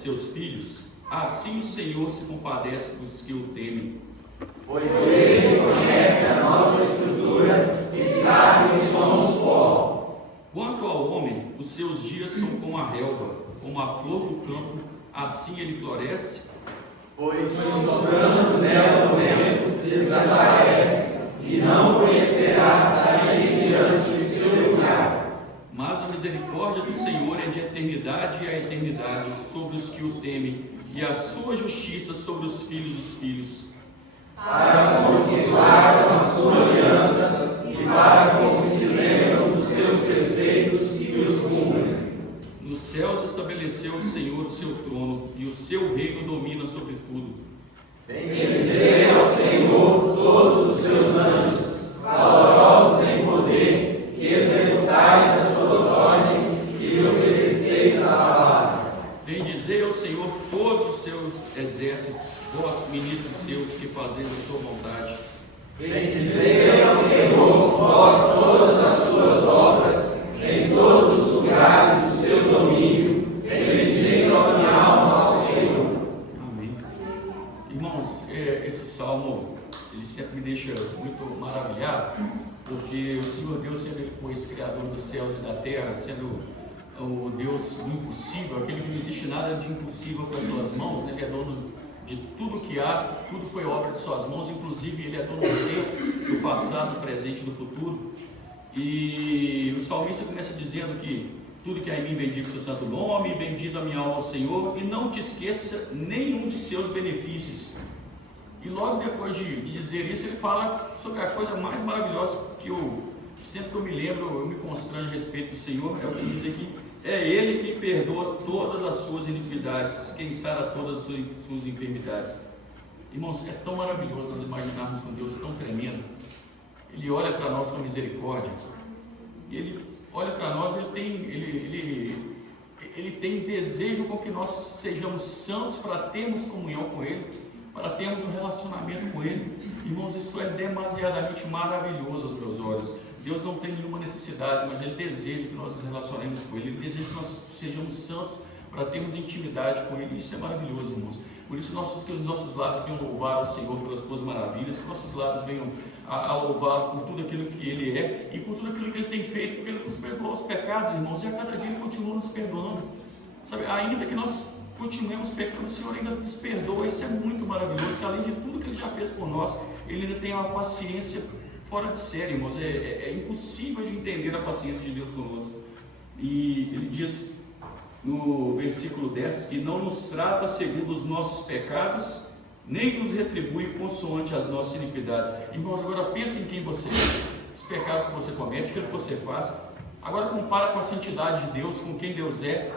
seus filhos, assim o Senhor se compadece dos que o temem. Pois Ele conhece a nossa estrutura e sabe que somos pó. Quanto ao homem, os seus dias são como a relva, como a flor do campo, assim ele floresce. Pois soprando nela o vento, desaparece, e não conhecerá daí diante seu lugar. Mas a misericórdia do Senhor é de eternidade a eternidade sobre os que o temem, e a sua justiça sobre os filhos dos filhos. Para com os que guardam a sua aliança, e para com os que lembram dos seus preceitos e os cumprem. Nos céus estabeleceu o Senhor o seu trono, e o seu reino domina sobre tudo. Bendizei ao Senhor todos os seus anjos, valorosos em poder, que executais as suas ordens e lhe obedeceis a palavra. Bendizei ao Senhor todos os seus exércitos, vós, ministros seus, que fazeis a sua vontade. Bendizei ao Senhor, vós todas as suas obras, em todos os lugares do seu domínio. Bendizei a minha alma ao Senhor. Amém. Irmãos, esse salmo, ele sempre me deixa muito maravilhado, porque o Senhor Deus sempre foi esse Criador dos céus e da terra, sendo o Deus impossível, aquele que não existe nada de impossível para as suas mãos, né? Ele é dono de tudo que há, tudo foi obra de suas mãos, inclusive Ele é dono do tempo, do passado, do presente e do futuro. E o salmista começa dizendo que tudo que há em mim bendiga o seu santo nome, bendiz a minha alma ao Senhor, e não te esqueça nenhum de seus benefícios. E logo depois de dizer isso, ele fala sobre a coisa mais maravilhosa que sempre que eu me lembro, eu me constranjo a respeito do Senhor, é o que diz aqui: é Ele quem perdoa todas as suas iniquidades, quem sara todas as suas enfermidades. Irmãos, é tão maravilhoso nós imaginarmos com Deus tão tremendo. Ele olha para nós com misericórdia, e Ele olha para nós, ele tem desejo com que nós sejamos santos para termos comunhão com Ele, para termos um relacionamento com Ele. Irmãos, isso é demasiadamente maravilhoso aos meus olhos. Deus não tem nenhuma necessidade, mas Ele deseja que nós nos relacionemos com Ele. Ele deseja que nós sejamos santos para termos intimidade com Ele. Isso é maravilhoso, irmãos. Por isso que os nossos lábios venham louvar ao Senhor pelas suas maravilhas, que nossos lábios venham a louvar por tudo aquilo que Ele é e por tudo aquilo que Ele tem feito, porque Ele nos perdoou os pecados, irmãos, e a cada dia Ele continua nos perdoando. Sabe, ainda que nós continuemos pecando, o Senhor ainda nos perdoa. Isso é muito maravilhoso, que além de tudo que Ele já fez por nós, Ele ainda tem uma paciência fora de série, irmãos. É impossível de entender a paciência de Deus conosco. E Ele diz no versículo 10 que não nos trata segundo os nossos pecados, nem nos retribui consoante as nossas iniquidades. Irmãos, agora pensa em quem você é, os pecados que você comete, aquilo que você faz. Agora compara com a santidade de Deus, com quem Deus é.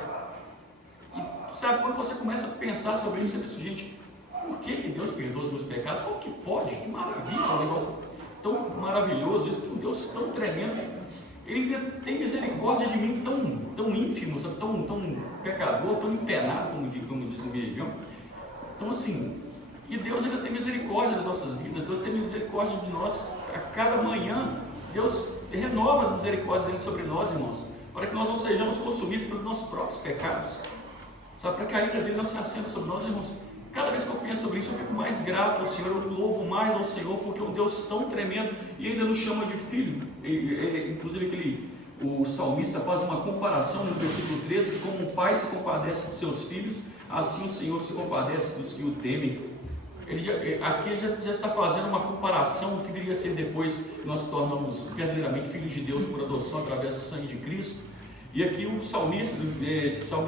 E sabe, quando você começa a pensar sobre isso, você pensa: gente, por que Deus perdoa os meus pecados? Como que pode? Que maravilha, um negócio tão maravilhoso, isso, um Deus tão tremendo. Ele tem misericórdia de mim, tão ínfimo, sabe? Tão pecador, tão empenado, como diz a minha região. Então, assim, e Deus ainda tem misericórdia das nossas vidas. Deus tem misericórdia de nós a cada manhã. Deus renova as misericórdias dele sobre nós, irmãos, para que nós não sejamos consumidos pelos nossos próprios pecados, sabe? Para que a ira dele não se acenda sobre nós, irmãos. Cada vez que eu penso sobre isso, eu fico mais grato ao Senhor, eu louvo mais ao Senhor, porque é um Deus tão tremendo e ainda nos chama de filho. Inclusive, o salmista faz uma comparação no versículo 13, que como um pai se compadece de seus filhos, assim o Senhor se compadece dos que o temem. Aqui ele já está fazendo uma comparação do que viria a ser depois que nós nos tornamos verdadeiramente filhos de Deus por adoção através do sangue de Cristo. E aqui o salmista, esse salmo,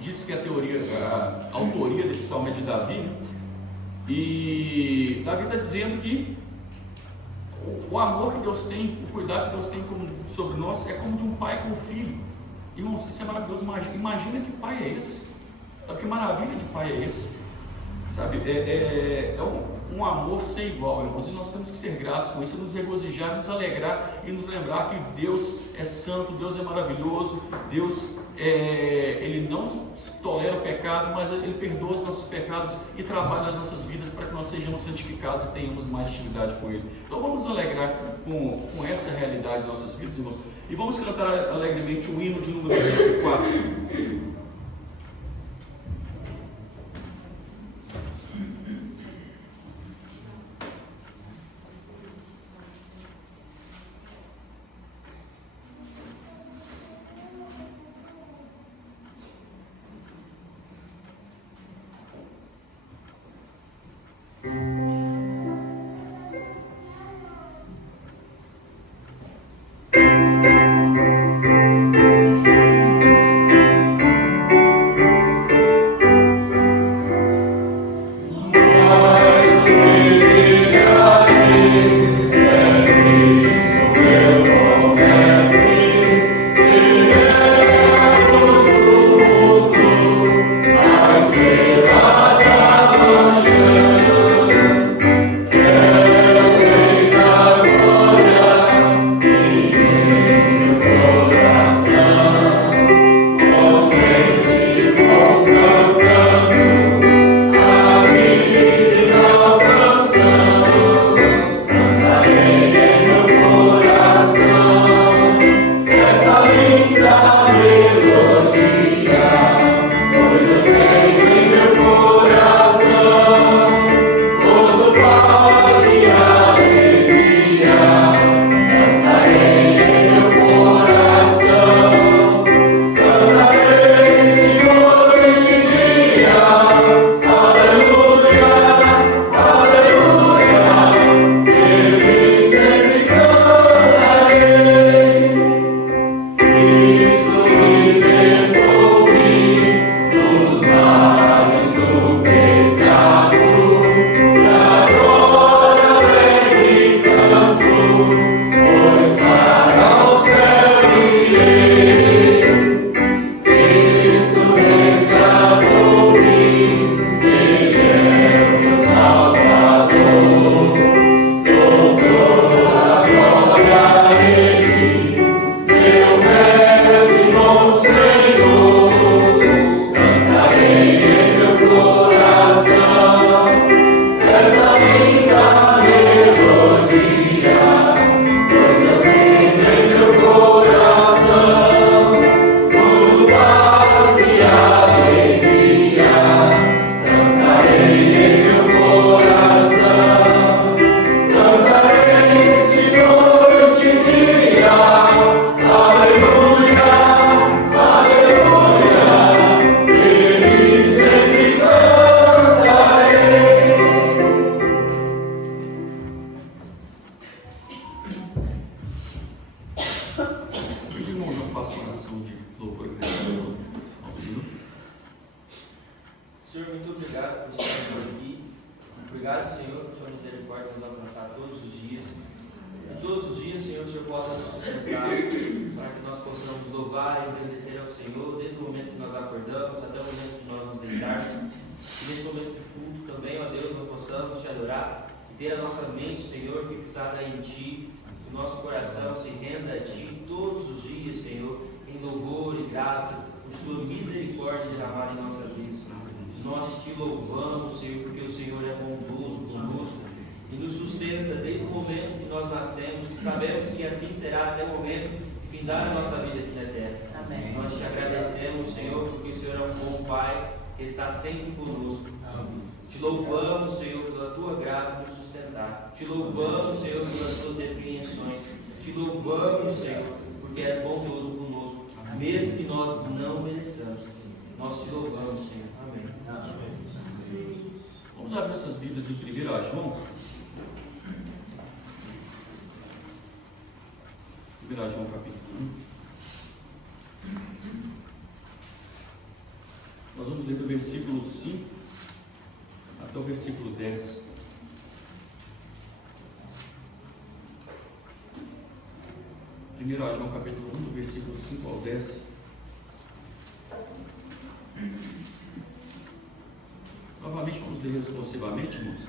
diz que a autoria desse salmo é de Davi, né? E Davi está dizendo que o amor que Deus tem, o cuidado que Deus tem sobre nós é como de um pai com um filho. Irmãos, isso é maravilhoso. Imagina que pai é esse, sabe? Que maravilha de pai é esse, sabe? um amor sem igual, irmãos, e nós temos que ser gratos com isso, nos regozijar, nos alegrar e nos lembrar que Deus é santo, Deus é maravilhoso, Deus Ele não tolera o pecado, mas Ele perdoa os nossos pecados e trabalha nas nossas vidas para que nós sejamos santificados e tenhamos mais intimidade com Ele. Então vamos nos alegrar com essa realidade das nossas vidas, irmãos, e vamos cantar alegremente o hino de número 104. Te louvamos, Senhor, pelas tuas repreensões. Te louvamos, Senhor, porque és bondoso conosco, mesmo que nós não mereçamos. Nós te louvamos, Senhor. Amém. Vamos abrir nossas Bíblias em 1 João. 1 João capítulo 1. Nós vamos ler do versículo 5 até o versículo 10. 1 João capítulo 1, do versículo 5 ao 10. Novamente vamos ler responsivamente, irmãos.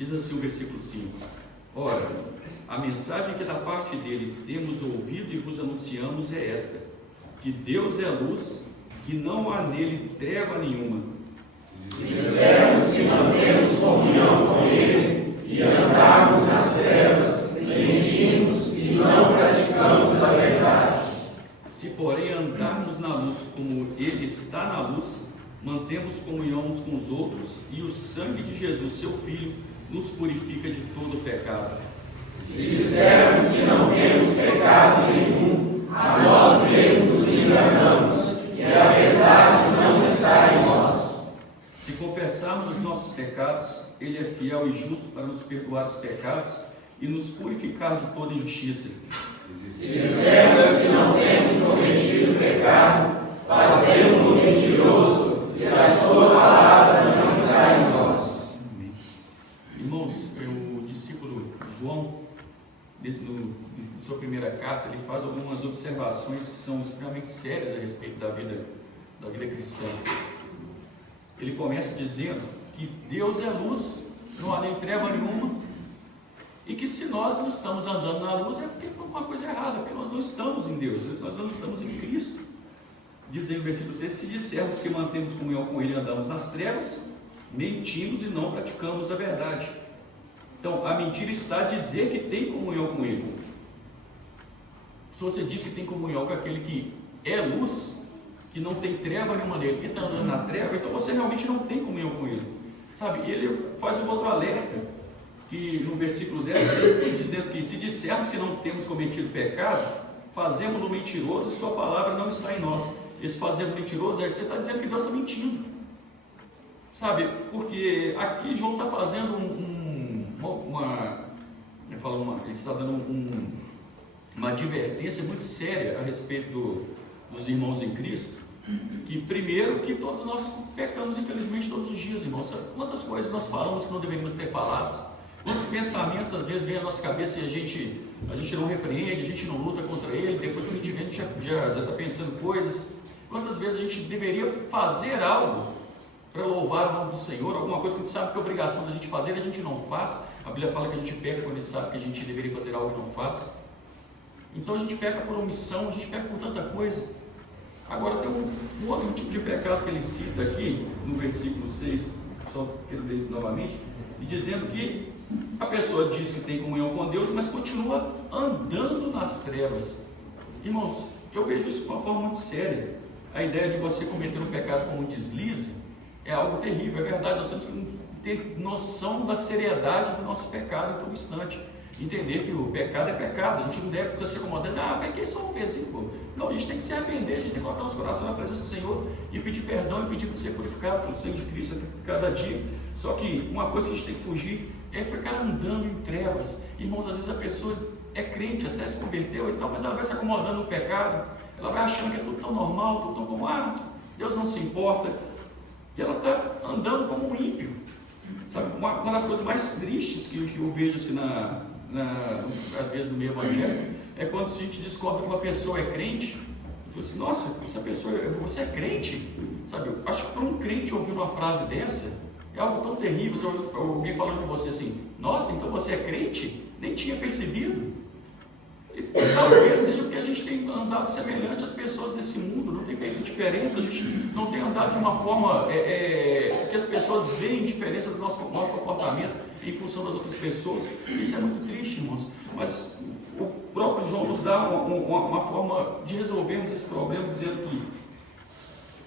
Diz assim o versículo 5: Ora, a mensagem que da parte dele temos ouvido e vos anunciamos é esta: que Deus é luz, que não há nele treva nenhuma. Se dissermos que não temos comunhão com ele e andarmos nas trevas, mentimos e não praticamos a verdade. Se, porém, andarmos na luz como ele está na luz, mantemos comunhão uns com os outros, e o sangue de Jesus, seu Filho, nos purifica de todo pecado. Se dissermos que não temos pecado nenhum, a nós mesmos nos enganamos, e a verdade não está em nós. Se confessarmos os nossos pecados, ele é fiel e justo para nos perdoar os pecados e nos purificar de toda injustiça. Se dissermos que não temos cometido pecado, fazemos-o mentiroso, e a sua palavra não está em nós. Amém. Irmãos, o discípulo João, na sua primeira carta, ele faz algumas observações que são extremamente sérias a respeito da vida cristã. Ele começa dizendo que Deus é luz, não há nem treva nenhuma, e que se nós não estamos andando na luz é porque tem alguma coisa errada, porque nós não estamos em Deus, nós não estamos em Cristo. Diz aí no versículo 6 que se dissermos que mantemos comunhão com ele e andamos nas trevas, mentimos e não praticamos a verdade. Então, a mentira está a dizer que tem comunhão com ele. Se você diz que tem comunhão com aquele que é luz, que não tem treva nenhuma nele, que está andando na treva, então você realmente não tem comunhão com ele. Sabe? E ele faz um outro alerta, que no versículo 10, dizendo que se dissermos que não temos cometido pecado, fazemos-no mentiroso e sua palavra não está em nós. Esse fazemos mentiroso é que você está dizendo que Deus está mentindo. Sabe? Porque aqui João está fazendo ele está dando uma advertência muito séria a respeito dos irmãos em Cristo, que primeiro, que todos nós pecamos infelizmente todos os dias, irmãos. Sabe? Quantas coisas nós falamos que não deveríamos ter falado, quantos pensamentos às vezes vêm à nossa cabeça e a gente não repreende, a gente não luta contra ele, depois que a gente vê, a gente já está pensando coisas. Quantas vezes a gente deveria fazer algo para louvar o nome do Senhor, alguma coisa que a gente sabe que é obrigação da gente fazer, a gente não faz. A Bíblia fala que a gente peca quando a gente sabe que a gente deveria fazer algo e não faz. Então a gente peca por omissão, a gente peca por tanta coisa. Agora tem um outro tipo de pecado que ele cita aqui, no versículo 6, só quero ler novamente, e dizendo que a pessoa diz que tem comunhão com Deus, mas continua andando nas trevas. Irmãos, eu vejo isso de uma forma muito séria. A ideia de você cometer um pecado como um deslize é algo terrível, é verdade. Nós temos que ter noção da seriedade do nosso pecado em todo instante. Entender que o pecado é pecado, a gente não deve se acomodar e dizer, pequei só um pezinho. Não, a gente tem que se arrepender, a gente tem que colocar nosso coração na presença do Senhor e pedir perdão e pedir para ser purificado pelo sangue de Cristo cada dia. Só que uma coisa que a gente tem que fugir é ficar andando em trevas. Irmãos, às vezes a pessoa é crente, até se converteu e tal, mas ela vai se acomodando no pecado, ela vai achando que é tudo tão normal, tudo tão como, Deus não se importa, e ela está andando como um ímpio. Sabe? Uma das coisas mais tristes que eu vejo assim, às vezes no meio evangélico, é quando a gente descobre que uma pessoa é crente, e fala assim, nossa, essa pessoa, você é crente? Sabe? Eu acho que para um crente ouvir uma frase dessa, é algo tão terrível. Se alguém falando com você assim, nossa, então você é crente? Nem tinha percebido. E talvez seja porque a gente tem andado semelhante às pessoas desse mundo, não tem feito diferença, a gente não tem andado de uma forma que as pessoas veem diferença do nosso comportamento em função das outras pessoas. Isso é muito triste, irmãos. Mas o próprio João nos dá uma forma de resolvermos esse problema, dizendo que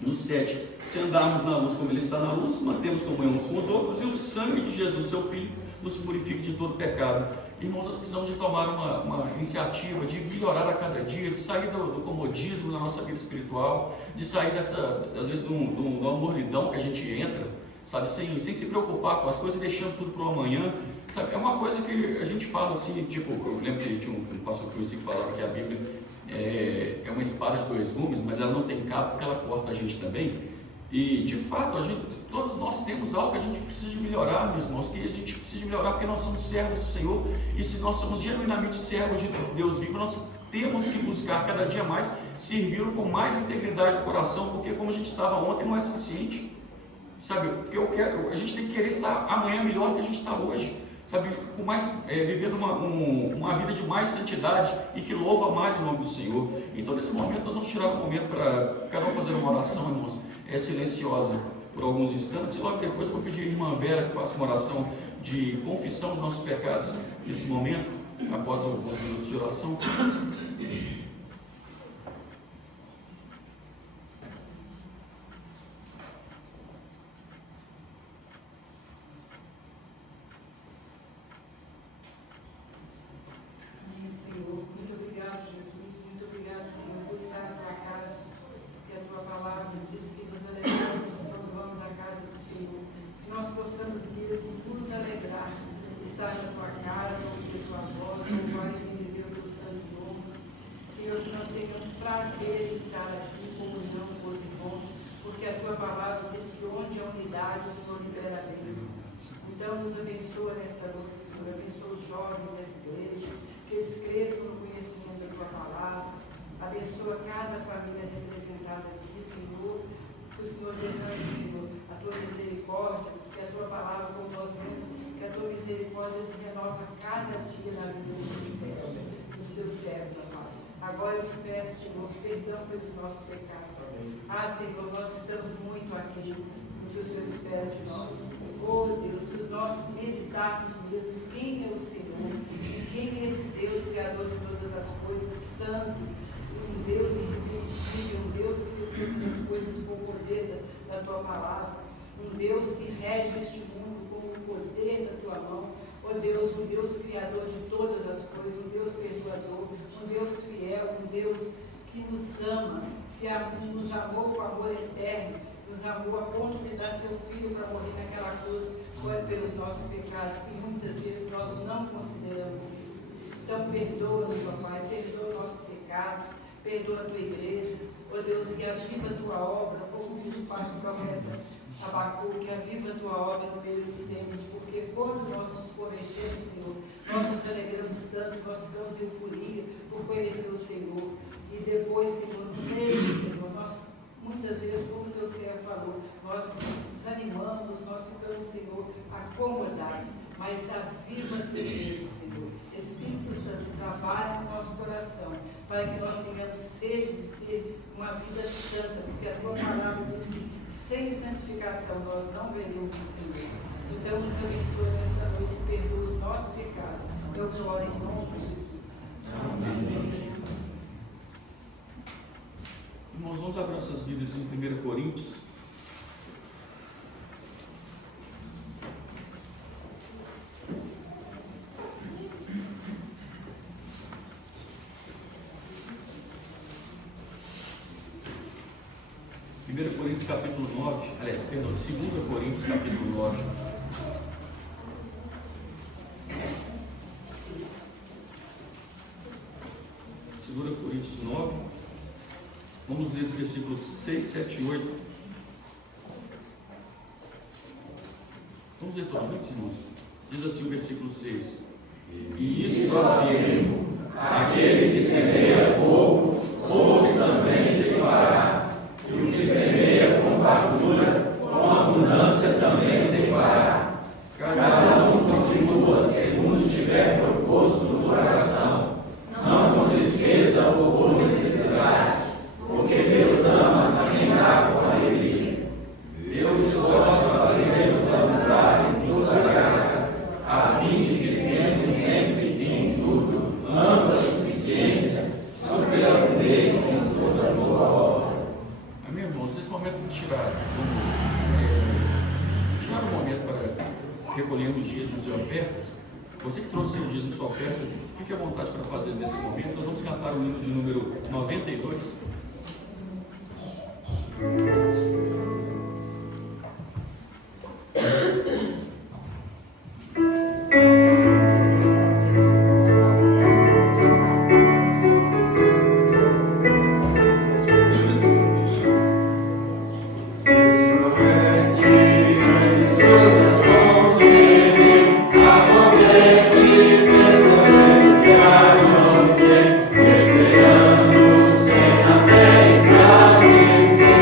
no 7, se andarmos na luz como ele está na luz, mantemos comunhão uns com os outros, e o sangue de Jesus, seu Filho, nos purifica de todo pecado. Irmãos, nós precisamos de tomar uma iniciativa, de melhorar a cada dia, de sair do comodismo na nossa vida espiritual, de sair às vezes, de uma mornidão que a gente entra, sabe, sem se preocupar com as coisas, deixando tudo para o amanhã. Sabe, é uma coisa que a gente fala assim, tipo, eu lembro que tinha um pastor que falava que a Bíblia é uma espada de dois gumes, mas ela não tem cabo porque ela corta a gente também. E de fato, todos nós temos algo que a gente precisa de melhorar, meus irmãos, que a gente precisa de melhorar porque nós somos servos do Senhor, e se nós somos genuinamente servos de Deus vivo, nós temos que buscar cada dia mais servi-lo com mais integridade do coração, porque como a gente estava ontem não é suficiente, sabe? Porque a gente tem que querer estar amanhã melhor do que a gente está hoje. sabe, vivendo uma vida de mais santidade e que louva mais o nome do Senhor. Então, nesse momento, nós vamos tirar um momento para cada um fazer uma oração, irmãos, silenciosa por alguns instantes. E logo depois eu vou pedir à irmã Vera que faça uma oração de confissão dos nossos pecados nesse momento, após alguns minutos de oração. Então, nos abençoa nesta noite, Senhor. Abençoa os jovens dessa igreja, que eles cresçam no conhecimento da Tua palavra. Abençoa cada família representada aqui, Senhor. Que o Senhor derrame, Senhor, a Tua misericórdia, que a Tua palavra, como nós vemos, que a Tua misericórdia se renova cada dia na vida dos Teus servos, Pai. Agora eu te peço, Senhor, perdão pelos nossos pecados. Senhor, nós estamos muito aqui no que o Senhor espera de nós. Oh Deus, se nós meditarmos mesmo quem é o Senhor, e quem é esse Deus, Criador de todas as coisas, santo, um Deus irrepreensível, um Deus que fez todas as coisas com o poder da Tua palavra, um Deus que rege este mundo com o poder da Tua mão. Oh Deus, um Deus Criador de todas as coisas, um Deus perdoador, um Deus fiel, um Deus que nos ama, que nos amou com amor eterno, nos amou a ponto de dar seu Filho para morrer naquela cruz, foi pelos nossos pecados, e muitas vezes nós não consideramos isso. Então perdoa-nos, ó Pai, perdoa os nossos pecados, perdoa a Tua igreja, ó Deus, que aviva a Tua obra, como diz o Pai do profeta Abacuque, que aviva a Tua obra no meio dos tempos, porque quando nós nos convertemos, Senhor, nós nos alegramos tanto, nós ficamos em euforia por conhecer o Senhor, e depois, Senhor, no meio, Senhor, nós muitas vezes, como o Teu servo falou, nós desanimamos, nós ficamos, Senhor, acomodados, mas aviva a Tua igreja, Senhor. Espírito Santo, trabalha no nosso coração, para que nós tenhamos sede de ter uma vida santa, porque a Tua palavra diz que sem santificação nós não veremos o Senhor. Então nos abençoe nesta noite e perdoa os nossos pecados. Eu glória em nome de Jesus. Amém. Irmãos, vamos abrir nossas Bíblias em 1 Coríntios. Coríntios capítulo 9, aliás, perdão, 2 Coríntios capítulo 9. Coríntios 9, vamos ler os versículos 6, 7 e 8. Vamos ler todos juntos, irmãos? Diz assim o versículo 6: E isso afirmo, aquele que semeia pouco, pouco também se fará, e o que semeia com fartura, com abundância também se fará. Cada um contribua segundo tiver proposto no coração, não com tristeza ou por necessidade, porque Deus ama a quem dá com alegria. Deus pode fazer-nos abundar em toda graça, a fim de que tenhamos sempre e em tudo ampla suficiência, superabundez em toda boa obra. Amém, irmãos? Nesse momento vamos tirar um momento para recolher os dízimos e ofertas. Você que trouxe seu dízimo e sua oferta, fique à vontade para fazer nesse momento. Nós vamos cantar o hino de número 92. Esperando sem a fé enfraquecer.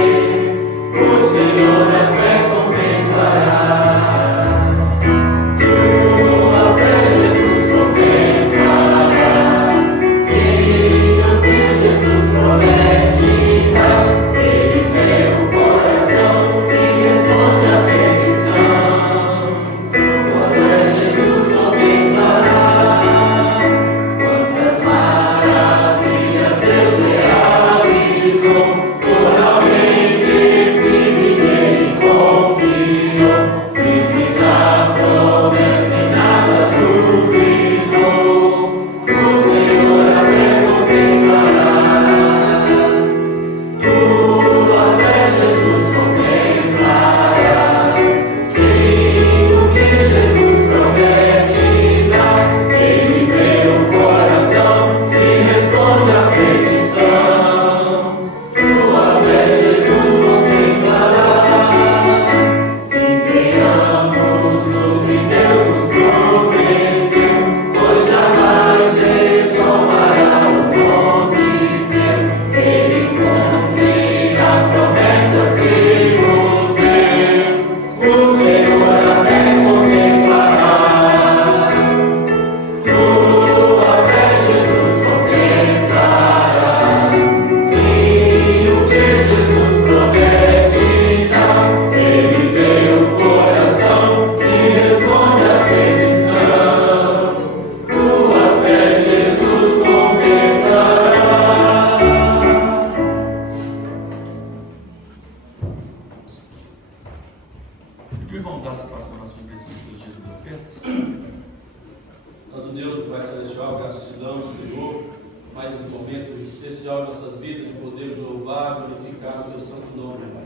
momento especial em nossas vidas, de podermos louvar, glorificar o teu santo nome, Pai.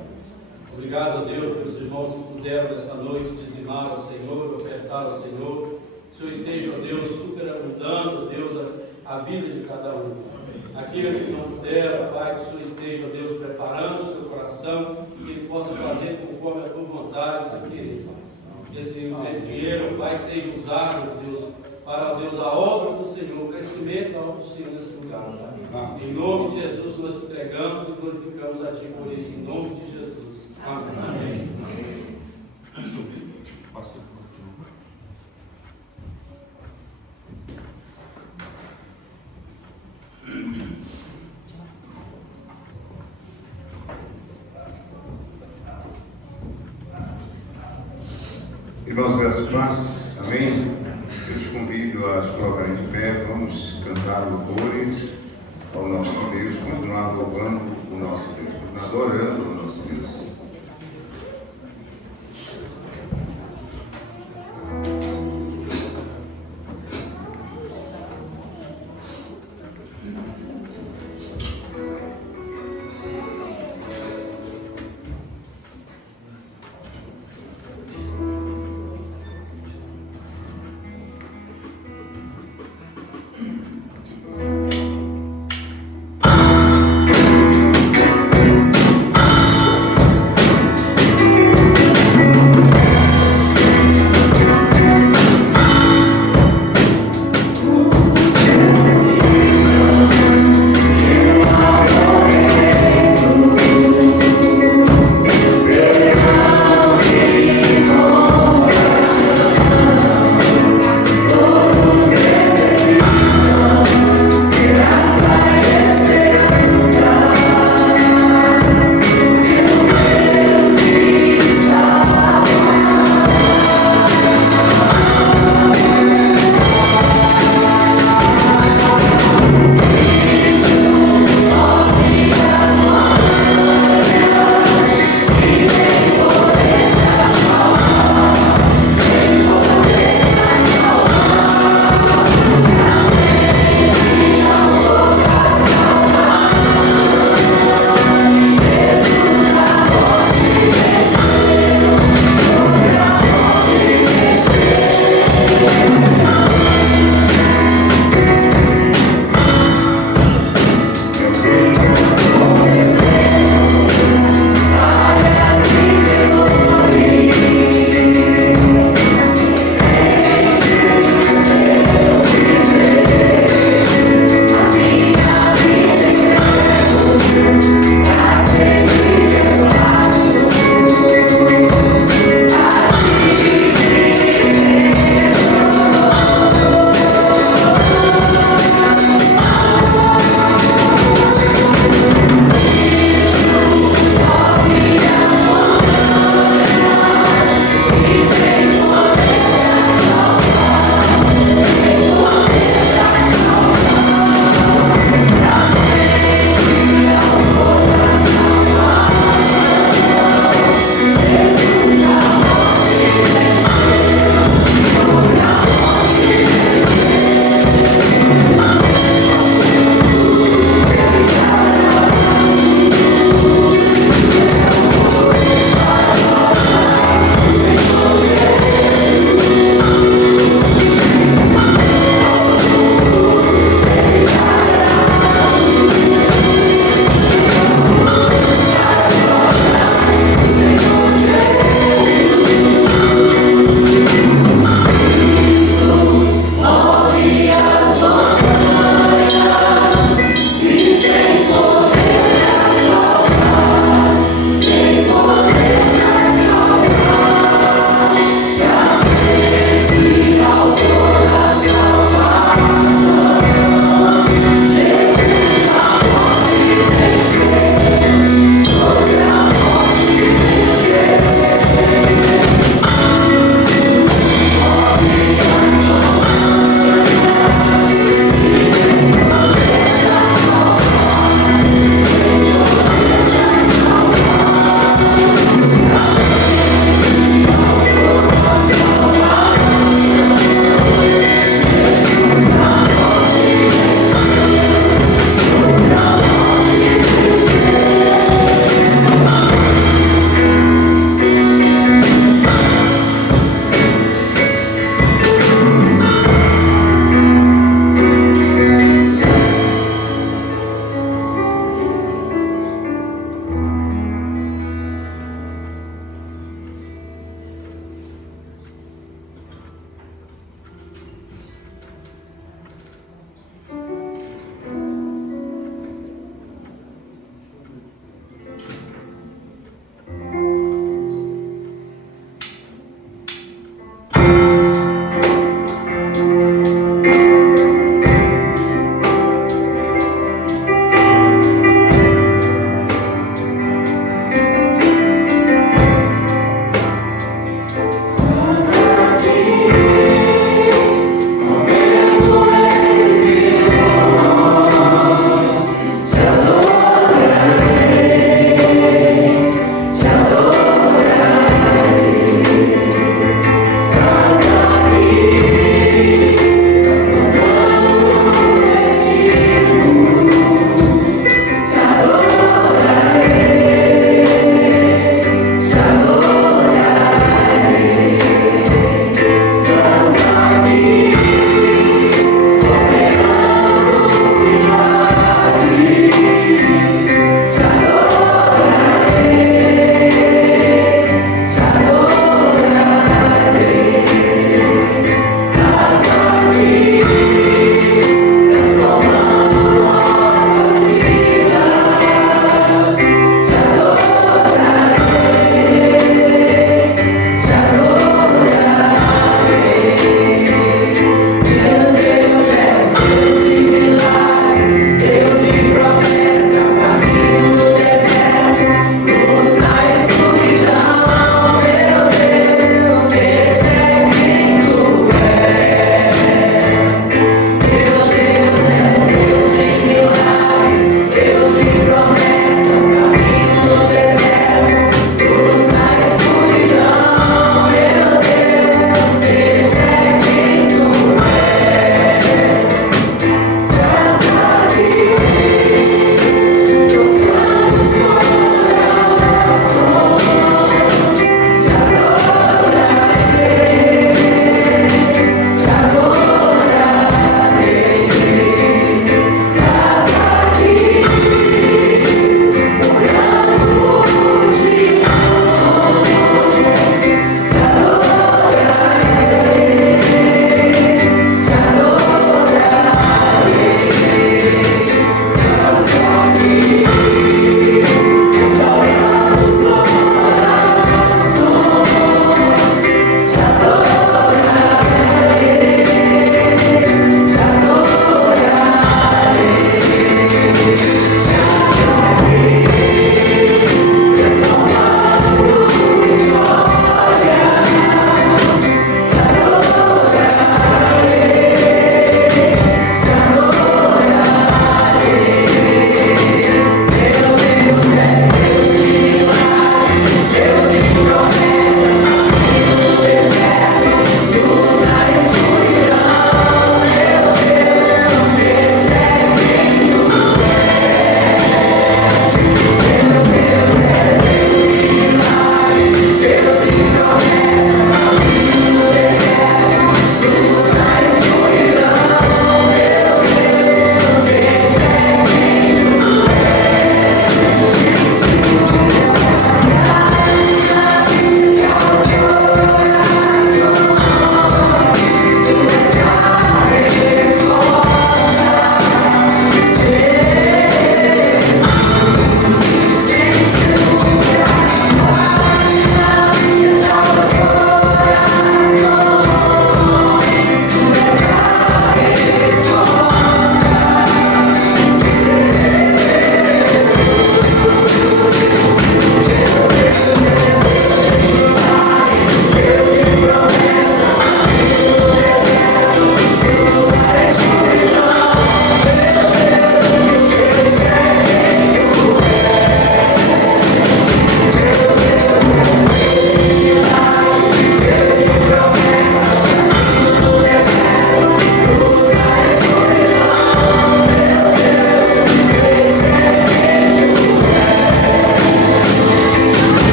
Obrigado a Deus pelos irmãos que puderam nessa noite dizimar ao Senhor, ofertar ao Senhor. Que o Senhor esteja, ó Deus, superabundando, Deus, a vida de cada um. Aqueles que não puderam, Pai, que o Senhor esteja, ó Deus, preparando o seu coração, que Ele possa fazer conforme a tua vontade, daqueles. Que esse dinheiro, Pai, seja usado, ó Deus, para, ó Deus, a obra do Senhor, o crescimento da obra do Senhor nesse lugar. Em nome de Jesus, nós entregamos e glorificamos a Ti por isso, em nome de Jesus. Amém. Irmãos, graças e paz, amém? Eu te convido a se colocarem de pé, vamos cantar louvores ao nosso Deus, continuar louvando o nosso Deus, continuar adorando o nosso Deus.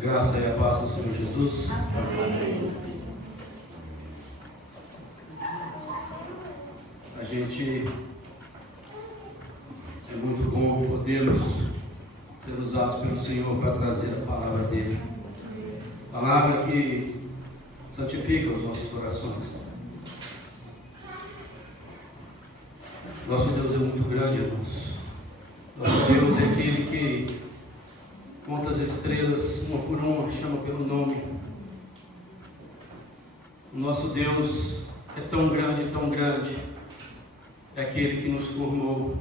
A graça e a paz do Senhor Jesus. A gente é muito bom podermos ser usados pelo Senhor para trazer a palavra dele. Palavra que santifica os nossos corações. Nosso Deus é muito grande, irmãos. Nosso Deus é aquele que conta as estrelas, uma por uma, chama pelo nome. O nosso Deus é tão grande, é aquele que nos formou.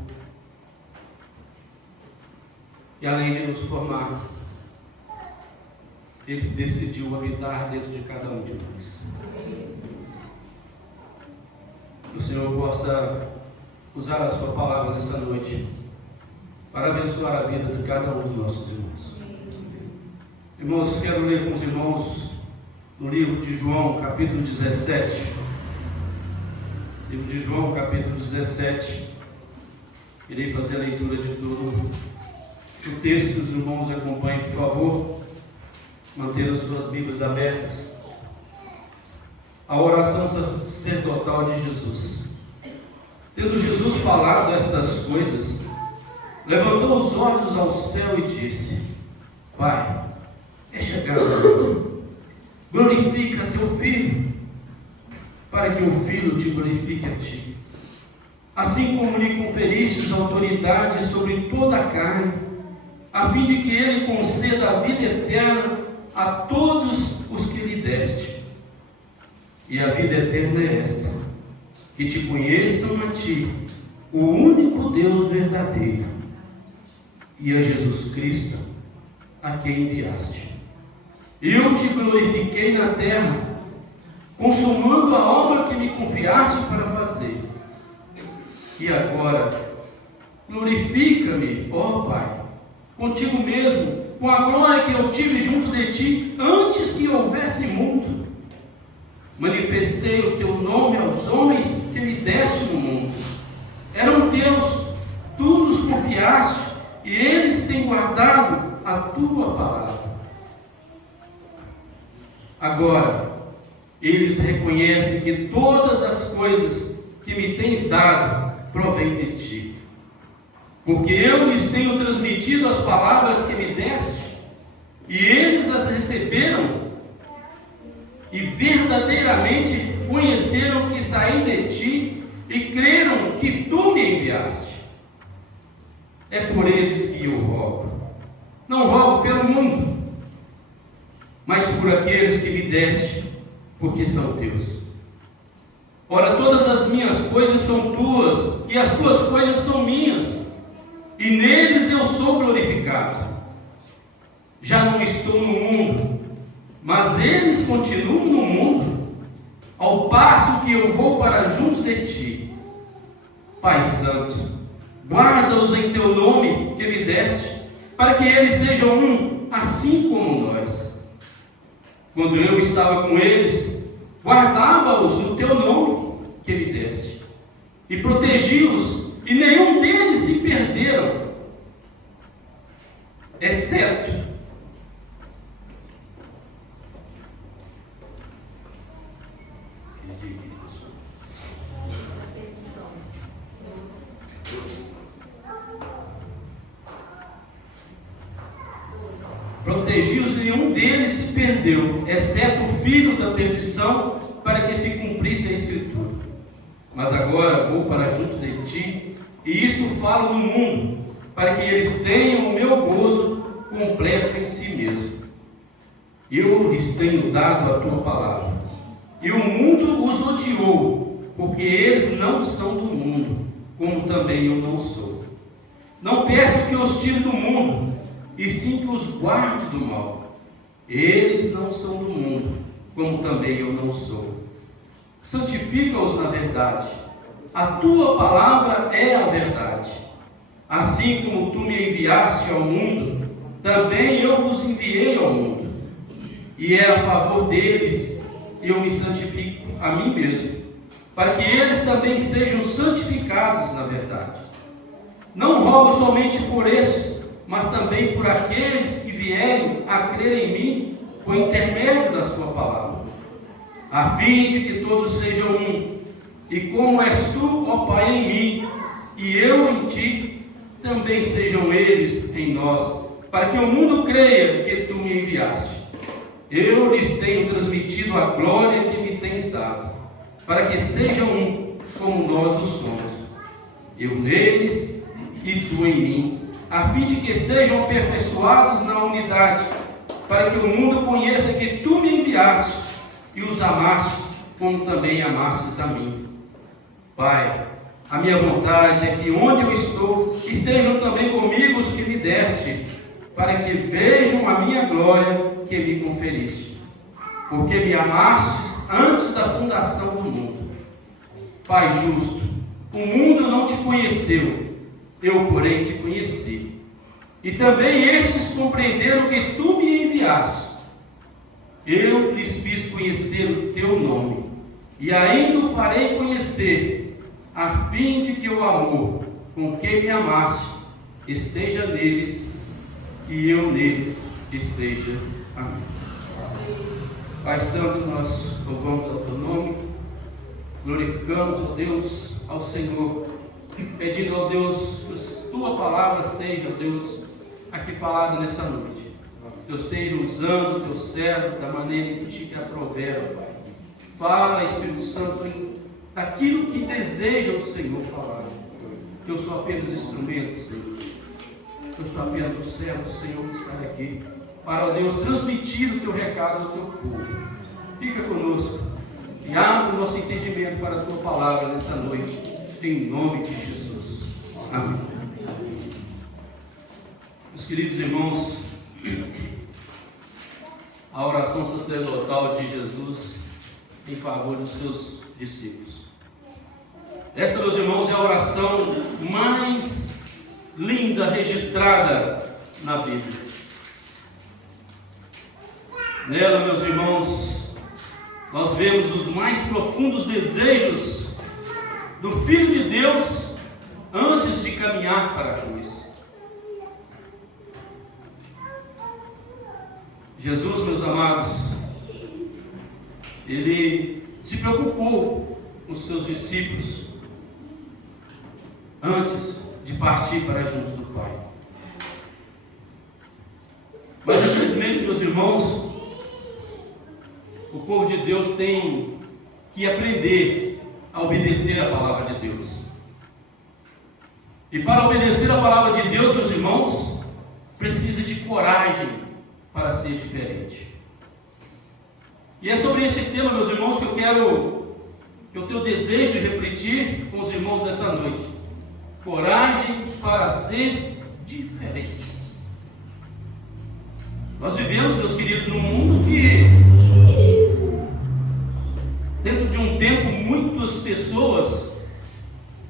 E além de nos formar, Ele decidiu habitar dentro de cada um de nós. Que o Senhor possa usar a sua palavra nessa noite para abençoar a vida de cada um dos nossos irmãos. Irmãos, quero ler com os irmãos no livro de João, capítulo 17. Livro de João, capítulo 17. Irei fazer a leitura de todo o texto. Os irmãos acompanhem, por favor. Manter as suas Bíblias abertas. A oração sacerdotal de Jesus. Tendo Jesus falado estas coisas, levantou os olhos ao céu e disse: Pai, é chegada a hora. Glorifica teu Filho, para que o Filho te glorifique a ti. Assim como lhe conferistes autoridade sobre toda a carne, a fim de que ele conceda a vida eterna a todos os que lhe deste. E a vida eterna é esta: que te conheçam a ti, o único Deus verdadeiro, e a Jesus Cristo, a quem enviaste. Eu te glorifiquei na terra, consumando a obra que me confiaste para fazer. E agora, glorifica-me, ó Pai, contigo mesmo, com a glória que eu tive junto de ti, antes que houvesse mundo. Manifestei o teu nome aos homens que me deste no mundo. Eram teus, tu nos confiaste, e eles têm guardado a tua palavra. Agora, eles reconhecem que todas as coisas que me tens dado provêm de ti, porque eu lhes tenho transmitido as palavras que me deste, e eles as receberam, e verdadeiramente conheceram que saí de ti, e creram que tu me enviaste. É por eles que eu rogo. Não rogo pelo mundo, mas por aqueles que me deste, porque são teus. Ora, todas as minhas coisas são tuas, e as tuas coisas são minhas, e neles eu sou glorificado. Já não estou no mundo, mas eles continuam no mundo, ao passo que eu vou para junto de ti. Pai Santo, guarda-os em teu nome que me deste, para que eles sejam um, assim como nós. Quando eu estava com eles, guardava-os no teu nome que me deste, e protegi-os, e nenhum deles se perderam, exceto protegiu-os, nenhum deles se perdeu, exceto o filho da perdição, para que se cumprisse a Escritura. Mas agora vou para junto de ti, e isto falo no mundo, para que eles tenham o meu gozo completo em si mesmo. Eu lhes tenho dado a tua palavra, e o mundo os odiou, porque eles não são do mundo, como também eu não sou. Não peço que os tire do mundo, e sim que os guarde do mal. Eles não são do mundo, como também eu não sou. Santifica-os na verdade. A tua palavra é a verdade. Assim como tu me enviaste ao mundo, também eu vos enviei ao mundo. E é a favor deles eu me santifico a mim mesmo, para que eles também sejam santificados na verdade. Não rogo somente por estes, mas também por aqueles que vierem a crer em mim por intermédio da sua palavra, a fim de que todos sejam um, e como és tu, ó Pai, em mim, e eu em ti, também sejam eles em nós, para que o mundo creia que tu me enviaste. Eu lhes tenho transmitido a glória que me tens dado, para que sejam um, como nós o somos. Eu neles e tu em mim, a fim de que sejam aperfeiçoados na unidade, para que o mundo conheça que tu me enviaste e os amaste, como também amastes a mim. Pai, a minha vontade é que onde eu estou, estejam também comigo os que me deste, para que vejam a minha glória que me conferiste, porque me amastes antes da fundação do mundo. Pai justo, o mundo não te conheceu, eu porém te conheci, e também estes compreenderam que tu me enviaste. Eu lhes fiz conhecer o teu nome, e ainda o farei conhecer, a fim de que o amor com que me amaste esteja neles, e eu neles esteja. Amém. Pai Santo, nós louvamos o teu nome, glorificamos, ó Deus, ao Senhor, pedindo, ó Deus, que tua palavra seja, ó Deus, aqui falada nessa noite. Deus esteja usando o teu servo da maneira que te aprover, ó Pai. Fala, Espírito Santo, daquilo que deseja o Senhor falar. Eu sou apenas instrumento, Senhor. Eu sou apenas o servo do Senhor que está aqui, para, ó Deus, transmitir o teu recado ao teu povo. Fica conosco e abre o nosso entendimento para a tua palavra nessa noite, em nome de Jesus. Amém. Meus queridos irmãos, a oração sacerdotal de Jesus em favor dos seus discípulos. Essa, meus irmãos, é a oração mais linda registrada na Bíblia. Nela, meus irmãos, nós vemos os mais profundos desejos do Filho de Deus antes de caminhar para a cruz. Jesus, meus amados, ele se preocupou com os seus discípulos antes de partir para junto do Pai. Mas infelizmente, meus irmãos, o povo de Deus tem que aprender a obedecer a palavra de Deus. E para obedecer a palavra de Deus, meus irmãos, precisa de coragem para ser diferente. E é sobre esse tema, meus irmãos, que eu tenho desejo de refletir com os irmãos nessa noite. Coragem para ser diferente. Nós vivemos, meus queridos, num mundo que, dentro de um tempo, muitas pessoas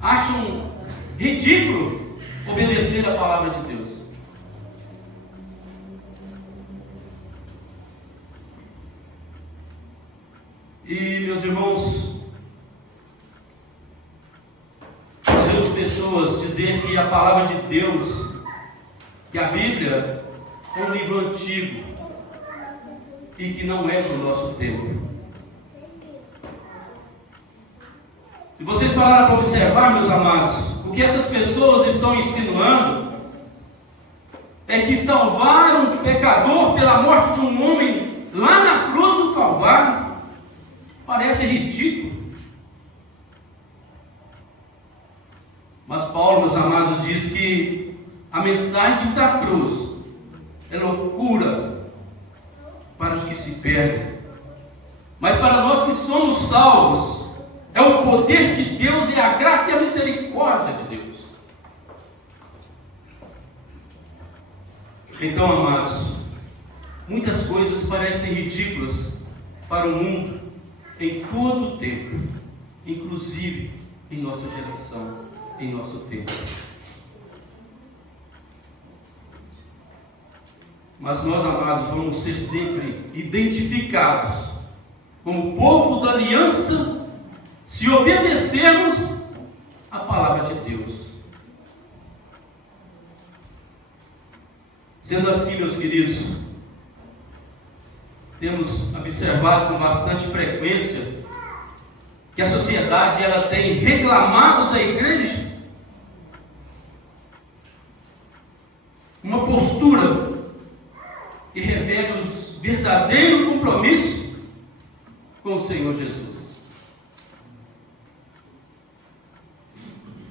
acham ridículo obedecer a palavra de Deus. E, meus irmãos, nós vemos pessoas dizer que a palavra de Deus, que a Bíblia é um livro antigo e que não é do nosso tempo. Se vocês pararem para observar, meus amados, o que essas pessoas estão insinuando é que salvar um pecador pela morte de um homem lá na cruz do Calvário parece ridículo. Mas Paulo, meus amados, diz que a mensagem da cruz é loucura para os que se perdem, mas para nós que somos salvos, é o poder de Deus, é a graça e a misericórdia de Deus. Então, amados, muitas coisas parecem ridículas para o mundo em todo o tempo, inclusive em nossa geração, em nosso tempo. Mas nós, amados, vamos ser sempre identificados como povo da aliança se obedecermos a palavra de Deus. Sendo assim, meus queridos, temos observado com bastante frequência que a sociedade ela tem reclamado da igreja uma postura verdadeiro compromisso com o Senhor Jesus.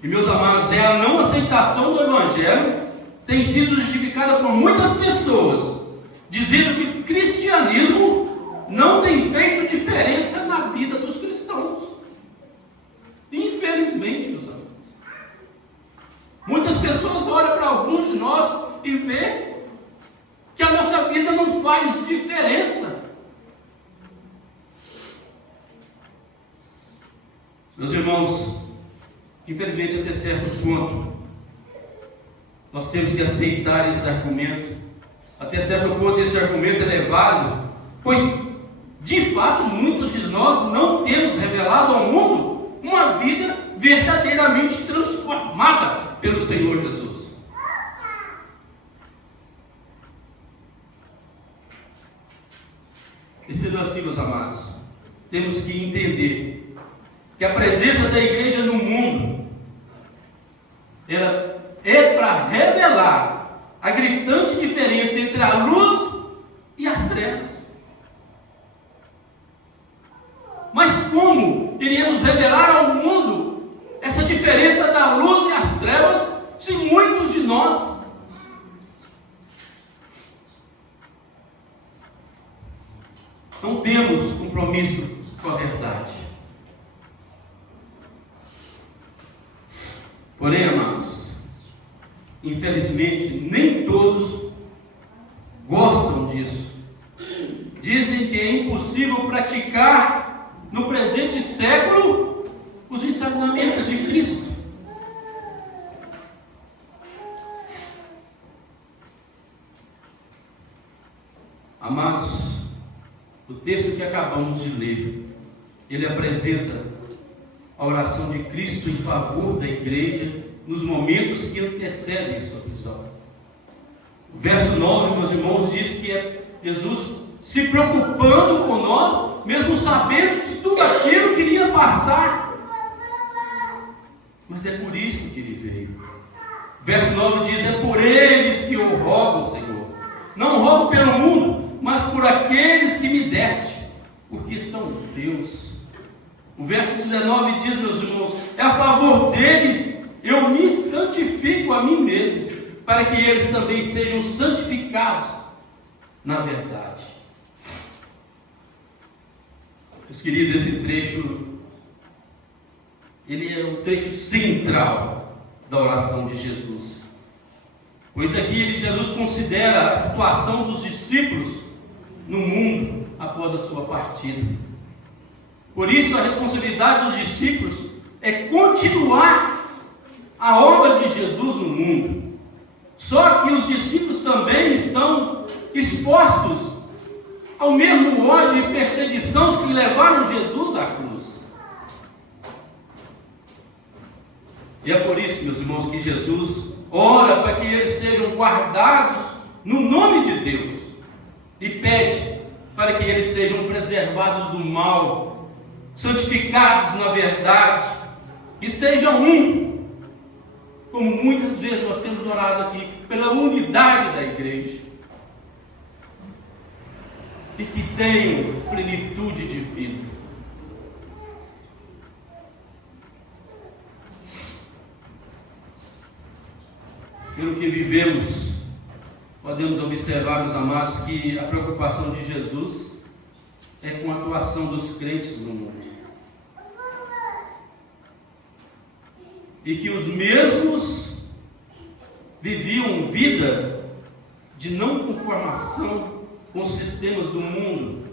E meus amados, a não aceitação do Evangelho tem sido justificada por muitas pessoas, dizendo que o cristianismo não tem feito diferença na vida dos cristãos. Infelizmente, meus amigos, muitas pessoas olham para alguns de nós e vê que a nossa vida não faz diferença. Meus irmãos, infelizmente, até certo ponto, nós temos que aceitar esse argumento. Até certo ponto, esse argumento é válido, pois, de fato, muitos de nós não temos revelado ao mundo uma vida verdadeiramente transformada pelo Senhor Jesus. E sendo assim, meus amados, temos que entender que a presença da igreja no mundo, ela é para revelar a gritante diferença entre a luz e as trevas. Mas como iríamos revelar ao mundo essa diferença da luz e as trevas, se muitos de nós não temos compromisso com a verdade? Porém, amados, infelizmente, nem todos gostam disso. Dizem que é impossível praticar no presente século os ensinamentos de Cristo. Amados, o texto que acabamos de ler, ele apresenta a oração de Cristo em favor da igreja nos momentos que antecedem a sua prisão. O verso 9, meus irmãos, diz que é Jesus se preocupando com nós, mesmo sabendo de tudo aquilo que iria passar. Mas é por isso que ele veio. Verso 9 diz: é por eles que eu rogo, Senhor. Não rogo pelo mundo, mas por aqueles que me deste, porque são teus. O verso 19 diz, meus irmãos, é a favor deles eu me santifico a mim mesmo, para que eles também sejam santificados na verdade. Meus queridos, esse trecho, ele é o trecho central da oração de Jesus, pois aqui Jesus considera a situação dos discípulos no mundo após a sua partida. Por isso, a responsabilidade dos discípulos é continuar a obra de Jesus no mundo. Só que os discípulos também estão expostos ao mesmo ódio e perseguição que levaram Jesus à cruz. E é por isso, meus irmãos, que Jesus ora para que eles sejam guardados no nome de Deus e pede para que eles sejam preservados do mal, santificados na verdade, e sejam um, como muitas vezes nós temos orado aqui, pela unidade da igreja, e que tenham plenitude de vida. Pelo que vivemos, podemos observar, meus amados, que a preocupação de Jesus é com a atuação dos crentes no mundo. E que os mesmos viviam vida de não conformação com os sistemas do mundo.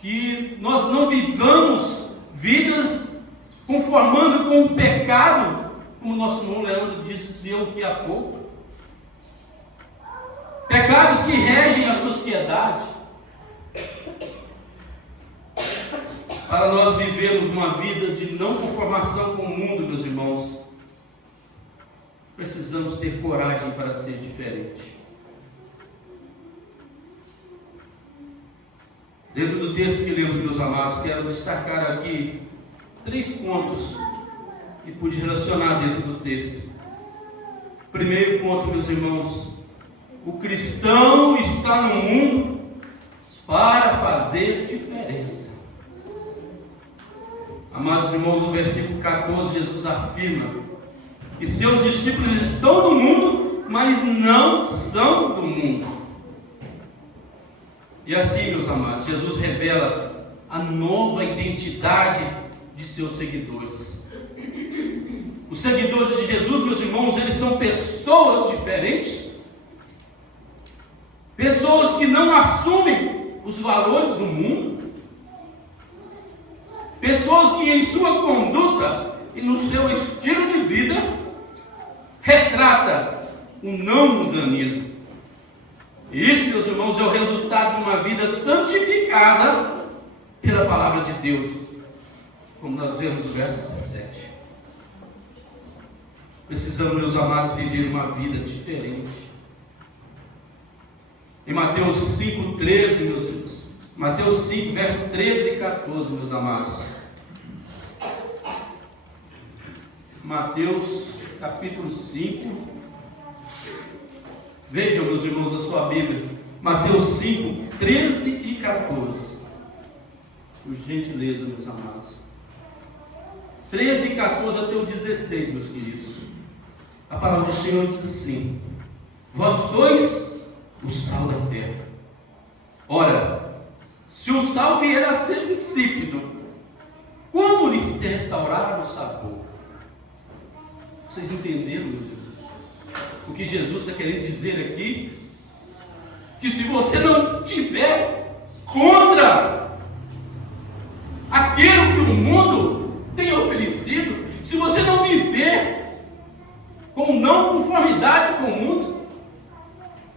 Que nós não vivamos vidas conformando com o pecado, como o nosso irmão Leandro disse aqui há pouco. Pecados que regem a sociedade. Para nós vivermos uma vida de não conformação com o mundo, meus irmãos, precisamos ter coragem para ser diferente. Dentro do texto que lemos, meus amados, quero destacar aqui 3 pontos que pude relacionar dentro do texto. Primeiro ponto, meus irmãos, O cristão está no mundo para fazer diferença. Amados irmãos, no versículo 14, Jesus afirma que seus discípulos estão no mundo, mas não são do mundo. E assim, meus amados, Jesus revela a nova identidade de seus seguidores. Os seguidores de Jesus, meus irmãos, eles são pessoas diferentes, pessoas que não assumem os valores do mundo, pessoas que em sua conduta e no seu estilo de vida retrata o não mundanismo. E isso, meus irmãos, é o resultado de uma vida santificada pela palavra de Deus, como nós vemos no verso 17. Precisamos, meus amados, viver uma vida diferente. Em Mateus 5:13, meus irmãos, Mateus 5, verso 13 e 14, meus amados. Mateus capítulo 5. Vejam, meus irmãos, a sua Bíblia. Mateus 5, 13 e 14. Por gentileza, meus amados. 13 e 14 até o 16, meus queridos. A palavra do Senhor diz assim: vós sois o sal da terra. Ora, se o sal vier a ser insípido, como lhes restaurar o sabor? Vocês entenderam, meus irmãos? O que Jesus está querendo dizer aqui? Que se você não tiver contra aquilo que o mundo tem oferecido, se você não viver com não conformidade com o mundo,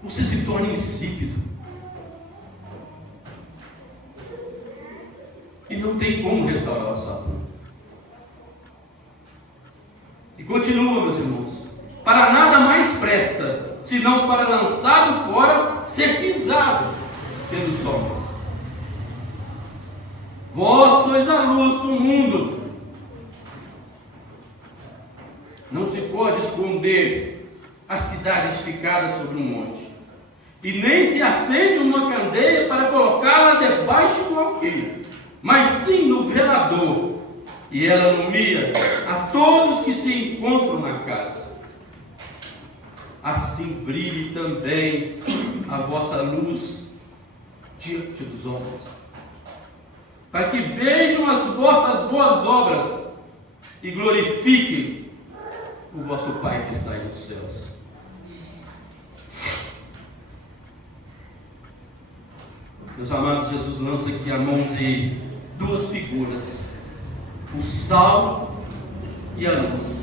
você se torna insípido. E não tem como restaurar o sabor. E continua, meus irmãos: para nada mais presta, senão para lançado fora, ser pisado pelos homens. Vós sois a luz do mundo. Não se pode esconder a cidade edificada sobre um monte, e nem se acende uma candeia para colocá-la debaixo do alqueire, mas sim no velador, e ela ilumina a todos que se encontram na casa. Assim brilhe também a vossa luz diante dos homens, para que vejam as vossas boas obras e glorifiquem o vosso Pai que está nos céus. Meus amados, Jesus lança aqui a mão de duas figuras: o sal e a luz.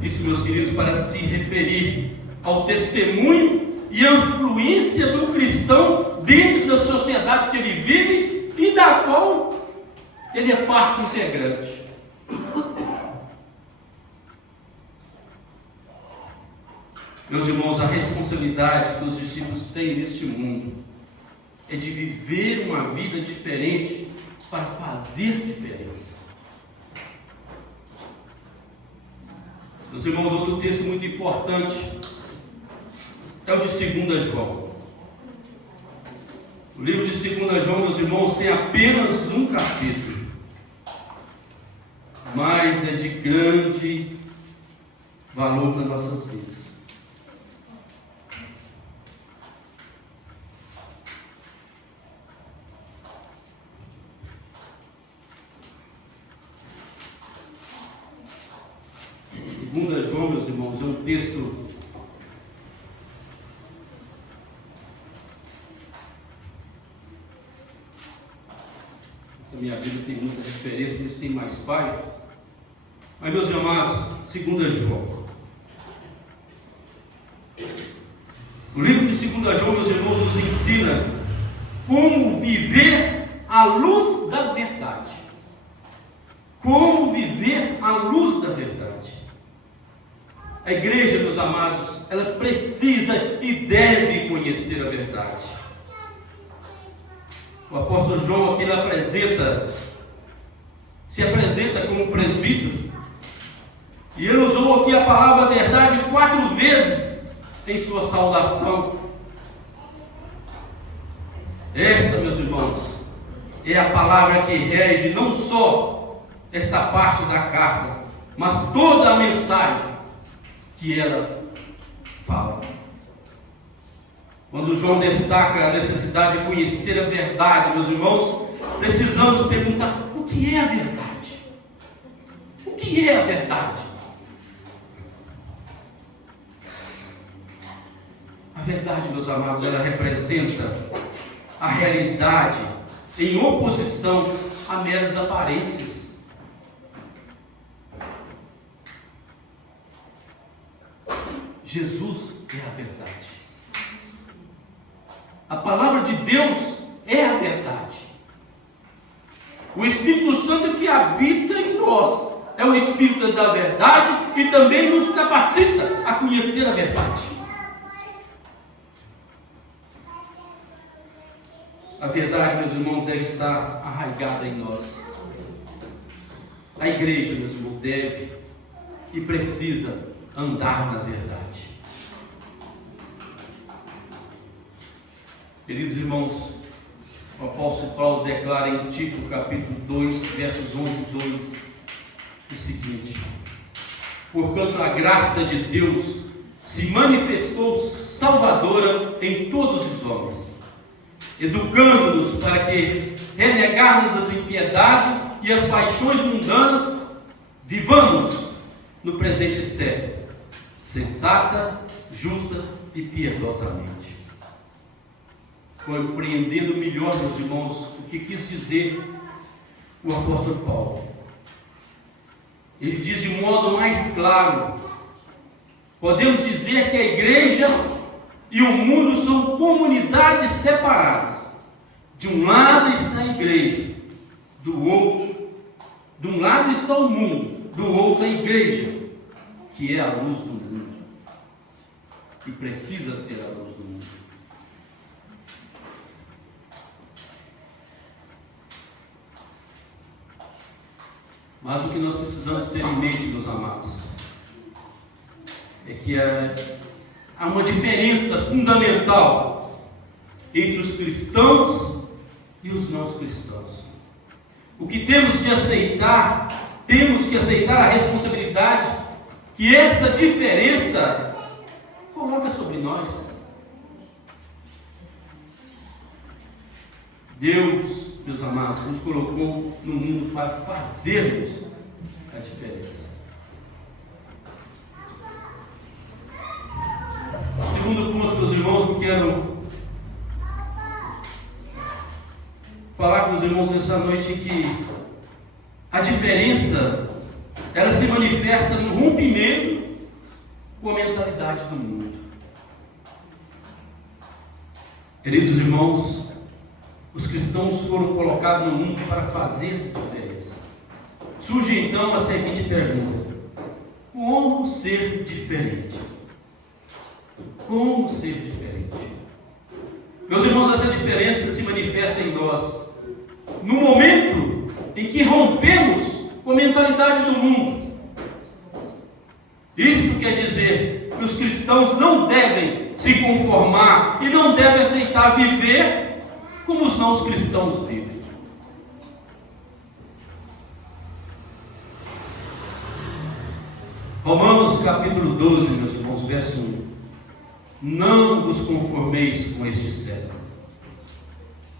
Isso, meus queridos, para se referir ao testemunho e à influência do cristão dentro da sociedade que ele vive e da qual ele é parte integrante. Meus irmãos, a responsabilidade que os discípulos têm neste mundo é de viver uma vida diferente para fazer diferença. Meus irmãos, outro texto muito importante é o de 2 João. O livro de 2 João, meus irmãos, tem apenas um capítulo, mas é de grande valor nas nossas vidas. João, meus irmãos, é um texto essa minha Bíblia tem muita diferença, por isso tem mais páginas. Mas, meus amados, 2 João. O livro de 2 João, meus irmãos, nos ensina como viver à luz da verdade. Como viver à luz da verdade. A igreja, meus amados, ela precisa e deve conhecer a verdade. O apóstolo João aqui ele se apresenta como presbítero, e ele usou aqui a palavra verdade 4 vezes em sua saudação. Esta, meus irmãos, é a palavra que rege não só esta parte da carta, mas toda a mensagem que ela fala. Quando João destaca a necessidade de conhecer a verdade, meus irmãos, precisamos perguntar: o que é a verdade? O que é a verdade? A verdade, meus amados, ela representa a realidade em oposição a meras aparências. Jesus é a verdade. A palavra de Deus é a verdade. O Espírito Santo que habita em nós é o Espírito da verdade e também nos capacita a conhecer a verdade. A verdade, meus irmãos, deve estar arraigada em nós. A igreja, meus irmãos, deve e precisa andar na verdade. Queridos irmãos, o apóstolo Paulo declara em Tito, capítulo 2, versos 11 e 12, o seguinte: porquanto a graça de Deus se manifestou salvadora em todos os homens, educando-nos para que, renegarmos as impiedades e as paixões mundanas, vivamos no presente século, sensata, justa e piedosamente. Compreendendo melhor, meus irmãos, o que quis dizer o apóstolo Paulo. Ele diz de modo mais claro: podemos dizer que a igreja e o mundo são comunidades separadas. De um lado está a igreja, do outro, de um lado está o mundo, do outro a igreja, que é a luz do mundo, e precisa ser a luz do mundo. Mas o que nós precisamos ter em mente, meus amados, é que há uma diferença fundamental entre os cristãos e os não cristãos. O que temos que aceitar a responsabilidade que essa diferença coloca sobre nós. Deus, meus amados, nos colocou no mundo para fazermos a diferença. Segundo ponto, meus irmãos, que eu quero falar com os irmãos nessa noite, é que a diferença, ela se manifesta no rompimento com a mentalidade do mundo. Queridos irmãos, os cristãos foram colocados no mundo para fazer diferença. Surge então a seguinte pergunta: como ser diferente? Como ser diferente? Meus irmãos, essa diferença se manifesta em nós no momento em que rompemos com a mentalidade do mundo. Isto quer dizer que os cristãos não devem se conformar e não devem aceitar viver como os não cristãos vivem. Romanos capítulo 12, meus irmãos, verso 1: não vos conformeis com este século.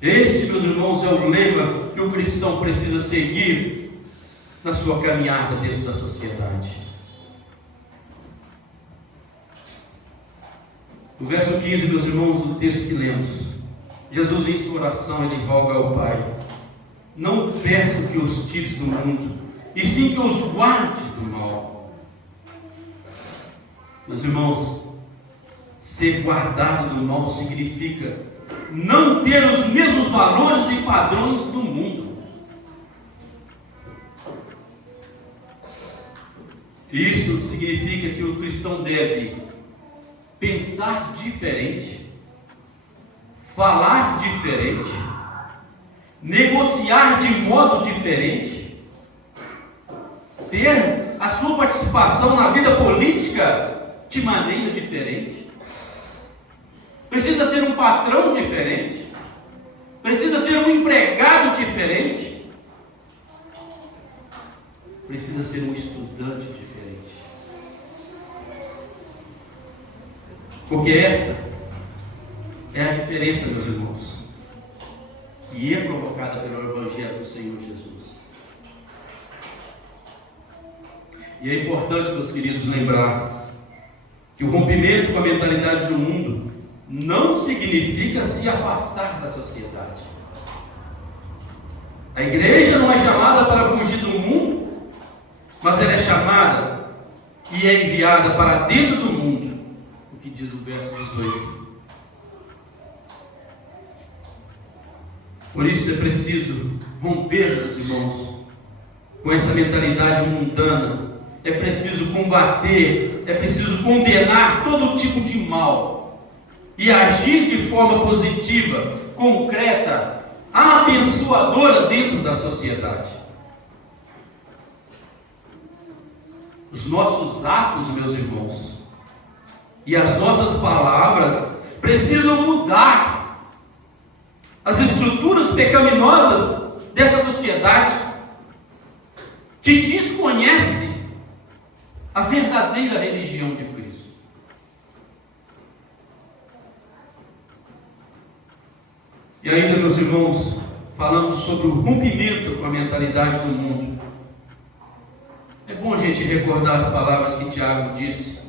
Este, meus irmãos, é o lema que o cristão precisa seguir na sua caminhada dentro da sociedade. No verso 15, meus irmãos, do texto que lemos, Jesus, em sua oração, ele roga ao Pai: não peço que os tires do mundo, e sim que os guarde do mal. Meus irmãos, ser guardado do mal significa não ter os mesmos valores e padrões do mundo. Isso significa que o cristão deve pensar diferente, falar diferente, negociar de modo diferente, ter a sua participação na vida política de maneira diferente. ser um patrão diferente, precisa ser um empregado diferente, precisa ser um estudante diferente. Porque esta é a diferença, meus irmãos, que é provocada pelo Evangelho do Senhor Jesus. E é importante, meus queridos, lembrar que o rompimento com a mentalidade do mundo não significa se afastar da sociedade. A igreja não é chamada para fugir do mundo, mas ela é chamada e é enviada para dentro do mundo, o que diz o verso 18. Por isso é preciso romper, meus irmãos, com essa mentalidade mundana. É preciso combater, é preciso condenar todo tipo de mal e agir de forma positiva, concreta, abençoadora dentro da sociedade. Os nossos atos, meus irmãos, e as nossas palavras precisam mudar as estruturas pecaminosas dessa sociedade que desconhece a verdadeira religião de Cristo. E ainda, meus irmãos, falando sobre o rompimento com a mentalidade do mundo, é bom a gente recordar as palavras que Tiago disse: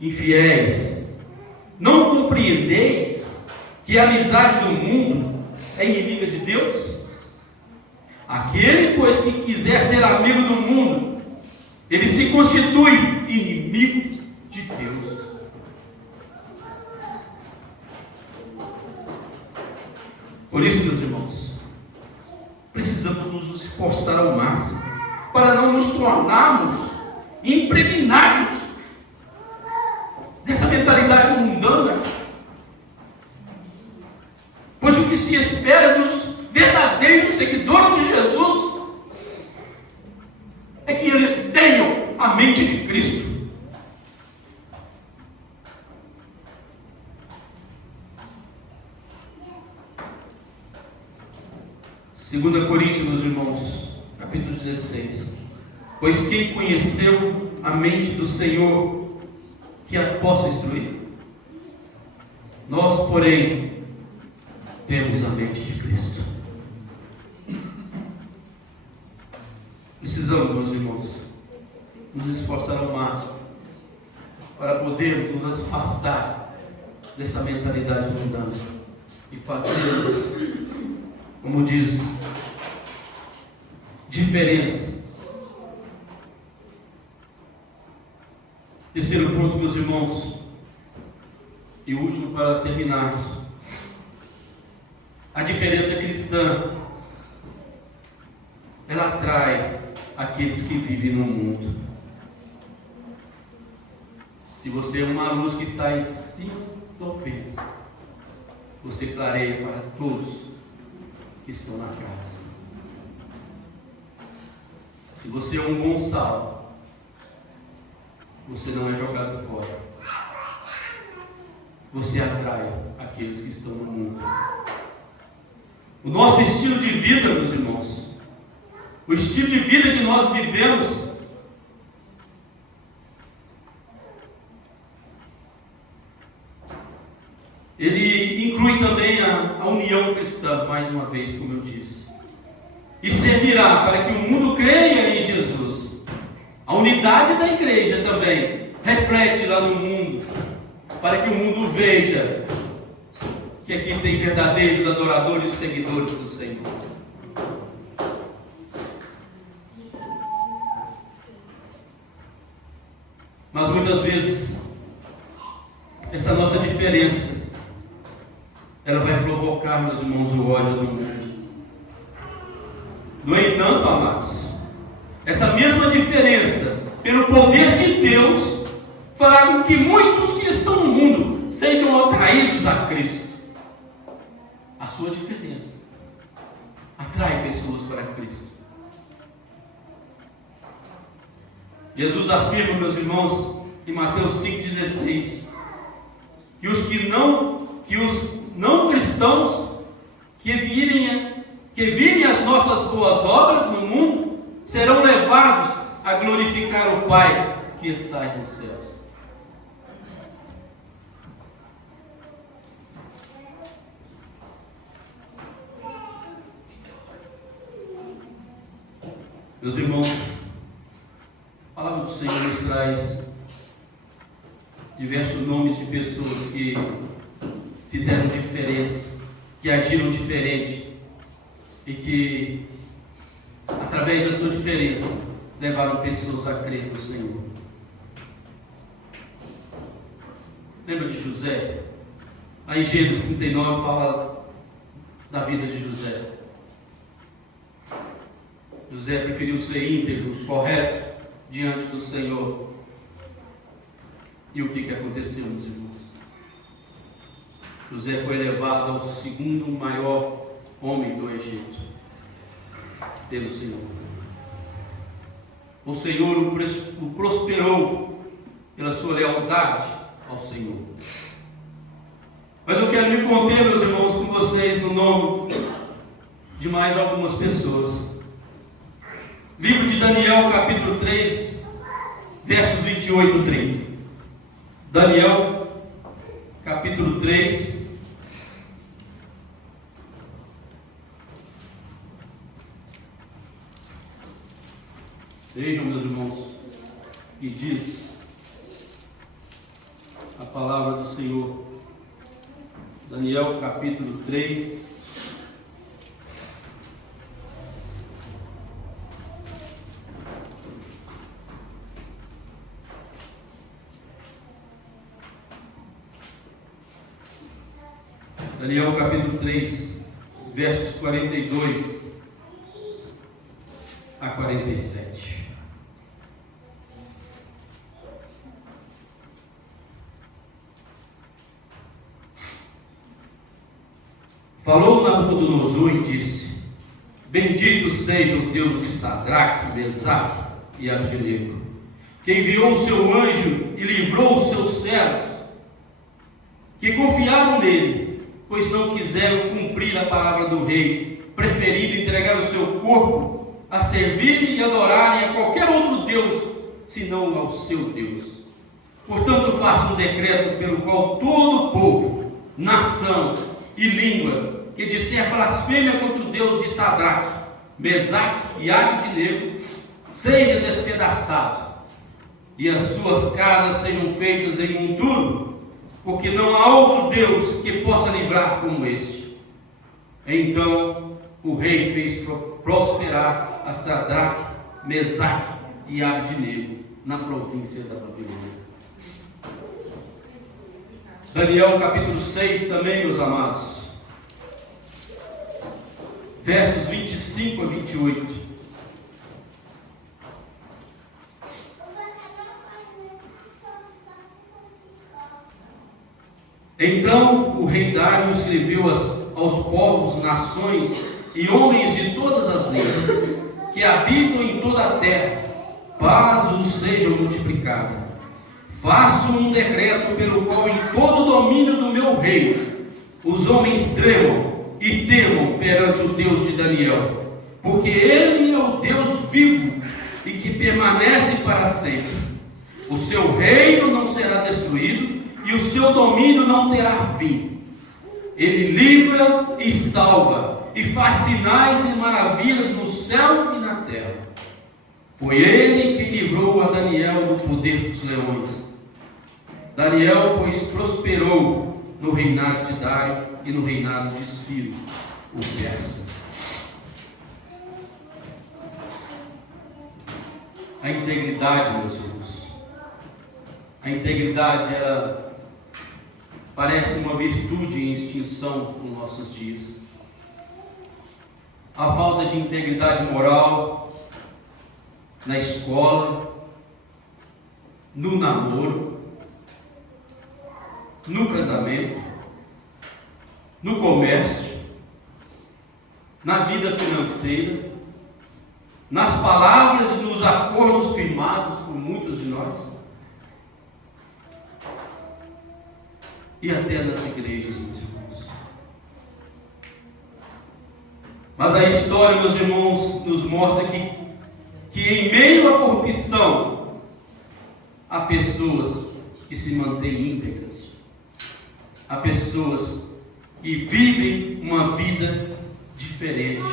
infiéis, não compreendeis que a amizade do mundo é inimiga de Deus? Aquele, pois, que quiser ser amigo do mundo, ele se constitui inimigo de Deus. Por isso, meus irmãos, precisamos nos esforçar ao máximo para não nos tornarmos impregnados dessa mentalidade mundana, pois o que se espera dos verdadeiros seguidores de Jesus é que eles tenham a mente de Cristo. Segunda Coríntios, meus irmãos, capítulo 16. Pois quem conheceu a mente do Senhor, que a possa instruir? Nós, porém, temos a mente de Cristo. Precisamos, meus irmãos, nos esforçar ao máximo para podermos nos afastar dessa mentalidade mundana e fazermos, como diz, diferença. Terceiro ponto, meus irmãos, e último para terminarmos: a diferença cristã, ela atrai aqueles que vivem no mundo. Se você é uma luz que está em cima do pé, você clareia para todos que estão na casa. Se você é um bom sal, você não é jogado fora. Você atrai aqueles que estão no mundo. O nosso estilo de vida, meus irmãos, o estilo de vida que nós vivemos, ele inclui também a união cristã, mais uma vez, como eu disse, e servirá para que o mundo creia em Jesus. A unidade da igreja também reflete lá no mundo, para que o mundo veja que aqui tem verdadeiros adoradores e seguidores do Senhor. Mas muitas vezes essa nossa diferença, ela vai provocar, meus irmãos, o ódio do mundo. No entanto, amados, essa mesma diferença, pelo poder de Deus, fará com que muitos que estão no mundo sejam atraídos a Cristo. A sua diferença atrai pessoas para Cristo. Jesus afirma, meus irmãos, em Mateus 5,16, que os não cristãos que virem as nossas boas obras no mundo serão levados a glorificar o Pai que está nos céus. Meus irmãos, a palavra do Senhor nos traz diversos nomes de pessoas que fizeram diferença, que agiram diferente e que, através da sua diferença, levaram pessoas a crer no Senhor. Lembra de José? Lá em Gênesis 39 fala da vida de José. José preferiu ser íntegro, correto, diante do Senhor. E o que aconteceu, meus irmãos? José foi levado ao segundo maior homem do Egito, pelo Senhor. O Senhor o prosperou pela sua lealdade ao Senhor. Mas eu quero me conter, meus irmãos, com vocês no nome de mais algumas pessoas. Livro de Daniel, capítulo 3, versos 28 e 30. Daniel, capítulo 3, vejam, meus irmãos, e diz a palavra do Senhor. Daniel, capítulo 3, Daniel capítulo 3, versos 42 a 47. Falou Nabucodonosor e disse: Bendito seja o Deus de Sadraque, Mesaque e Abdenego, que enviou o seu anjo e livrou os seus servos, que confiaram nele, pois não quiseram cumprir a palavra do rei, preferindo entregar o seu corpo a servirem e adorarem a qualquer outro Deus, senão ao seu Deus. Portanto, faça um decreto pelo qual todo povo, nação e língua que disser blasfêmia contra o Deus de Sadraque, Mesaque e Abdenego seja despedaçado, e as suas casas sejam feitas em monturo, porque não há outro Deus que possa livrar como este. Então o rei fez prosperar a Sadraque, Mesaque e Abdenego na província da Babilônia. Daniel capítulo 6 também, meus amados, versos 25 a 28. Então o rei Dário escreveu aos povos, nações e homens de todas as línguas que habitam em toda a terra: paz vos seja multiplicada. Faço um decreto pelo qual em todo o domínio do meu reino os homens tremam e temam perante o Deus de Daniel, porque ele é o Deus vivo e que permanece para sempre. O seu reino não será destruído e o seu domínio não terá fim. Ele livra e salva, e faz sinais e maravilhas no céu e na terra. Foi ele quem livrou a Daniel do poder dos leões. Daniel, pois, prosperou no reinado de Dário e no reinado de Ciro, o persa. A integridade, meus irmãos, a integridade, ela parece uma virtude em extinção nos nossos dias. A falta de integridade moral na escola, no namoro, no casamento, no comércio, na vida financeira, nas palavras e nos acordos firmados por muitos de nós. e até nas igrejas, meus irmãos. Mas a história, meus irmãos, nos mostra que em meio à corrupção, há pessoas que se mantêm íntegras, há pessoas que vivem uma vida diferente.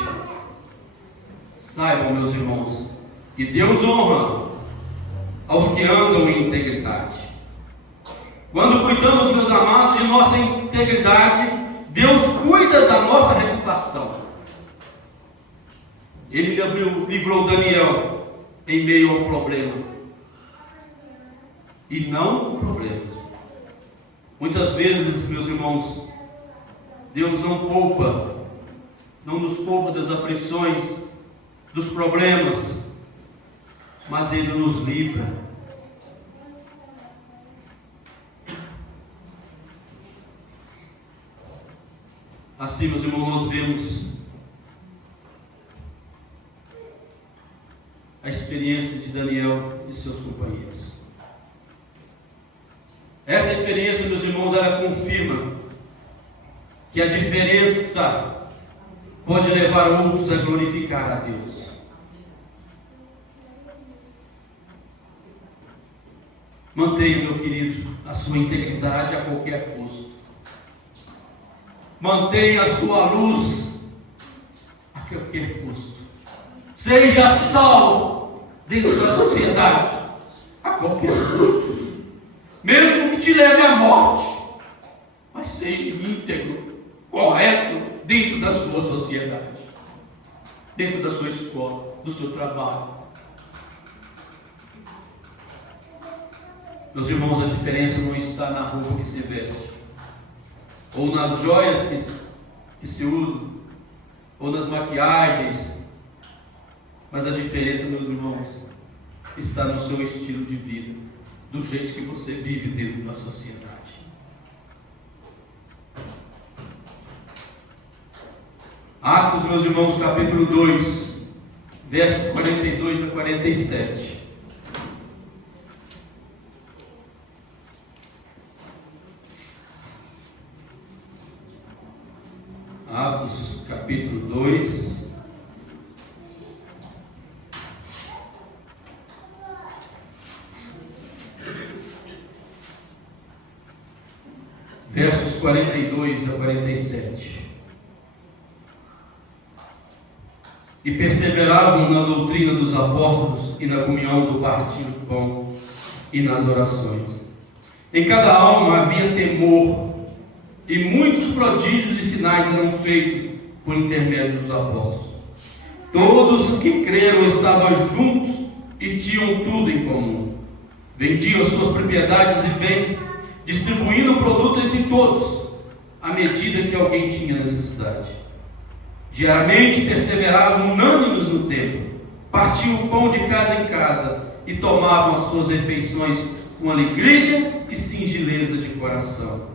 Saibam, meus irmãos, que Deus honra aos que andam em integridade. Quando cuidamos, meus amados, de nossa integridade, Deus cuida da nossa reputação. Ele livrou Daniel em meio ao problema, e não com problemas. Muitas vezes, meus irmãos, Deus não nos poupa das aflições, dos problemas, mas Ele nos livra. Assim, meus irmãos, nós vemos a experiência de Daniel e seus companheiros. Essa experiência, meus irmãos, ela confirma que a diferença pode levar outros a glorificar a Deus. Mantenha, meu querido, a sua integridade a qualquer custo. Mantenha a sua luz a qualquer custo. Seja sal dentro da sociedade a qualquer custo, mesmo que te leve à morte, mas seja íntegro, correto dentro da sua sociedade, dentro da sua escola, do seu trabalho. Meus irmãos, a diferença não está na roupa que se veste, ou nas joias que se usam, ou nas maquiagens, mas a diferença, meus irmãos, está no seu estilo de vida, do jeito que você vive dentro da sociedade. Atos, meus irmãos, capítulo 2, verso 42 a 47. Atos, capítulo 2, versos 42 a 47. E perseveravam na doutrina dos apóstolos e na comunhão do partir do pão e nas orações. Em cada alma havia temor, e muitos prodígios e sinais eram feitos por intermédio dos apóstolos. Todos que creram estavam juntos e tinham tudo em comum. Vendiam suas propriedades e bens, distribuindo o produto entre todos, à medida que alguém tinha necessidade. Diariamente perseveravam unânimes no templo, partiam o pão de casa em casa e tomavam as suas refeições com alegria e singeleza de coração,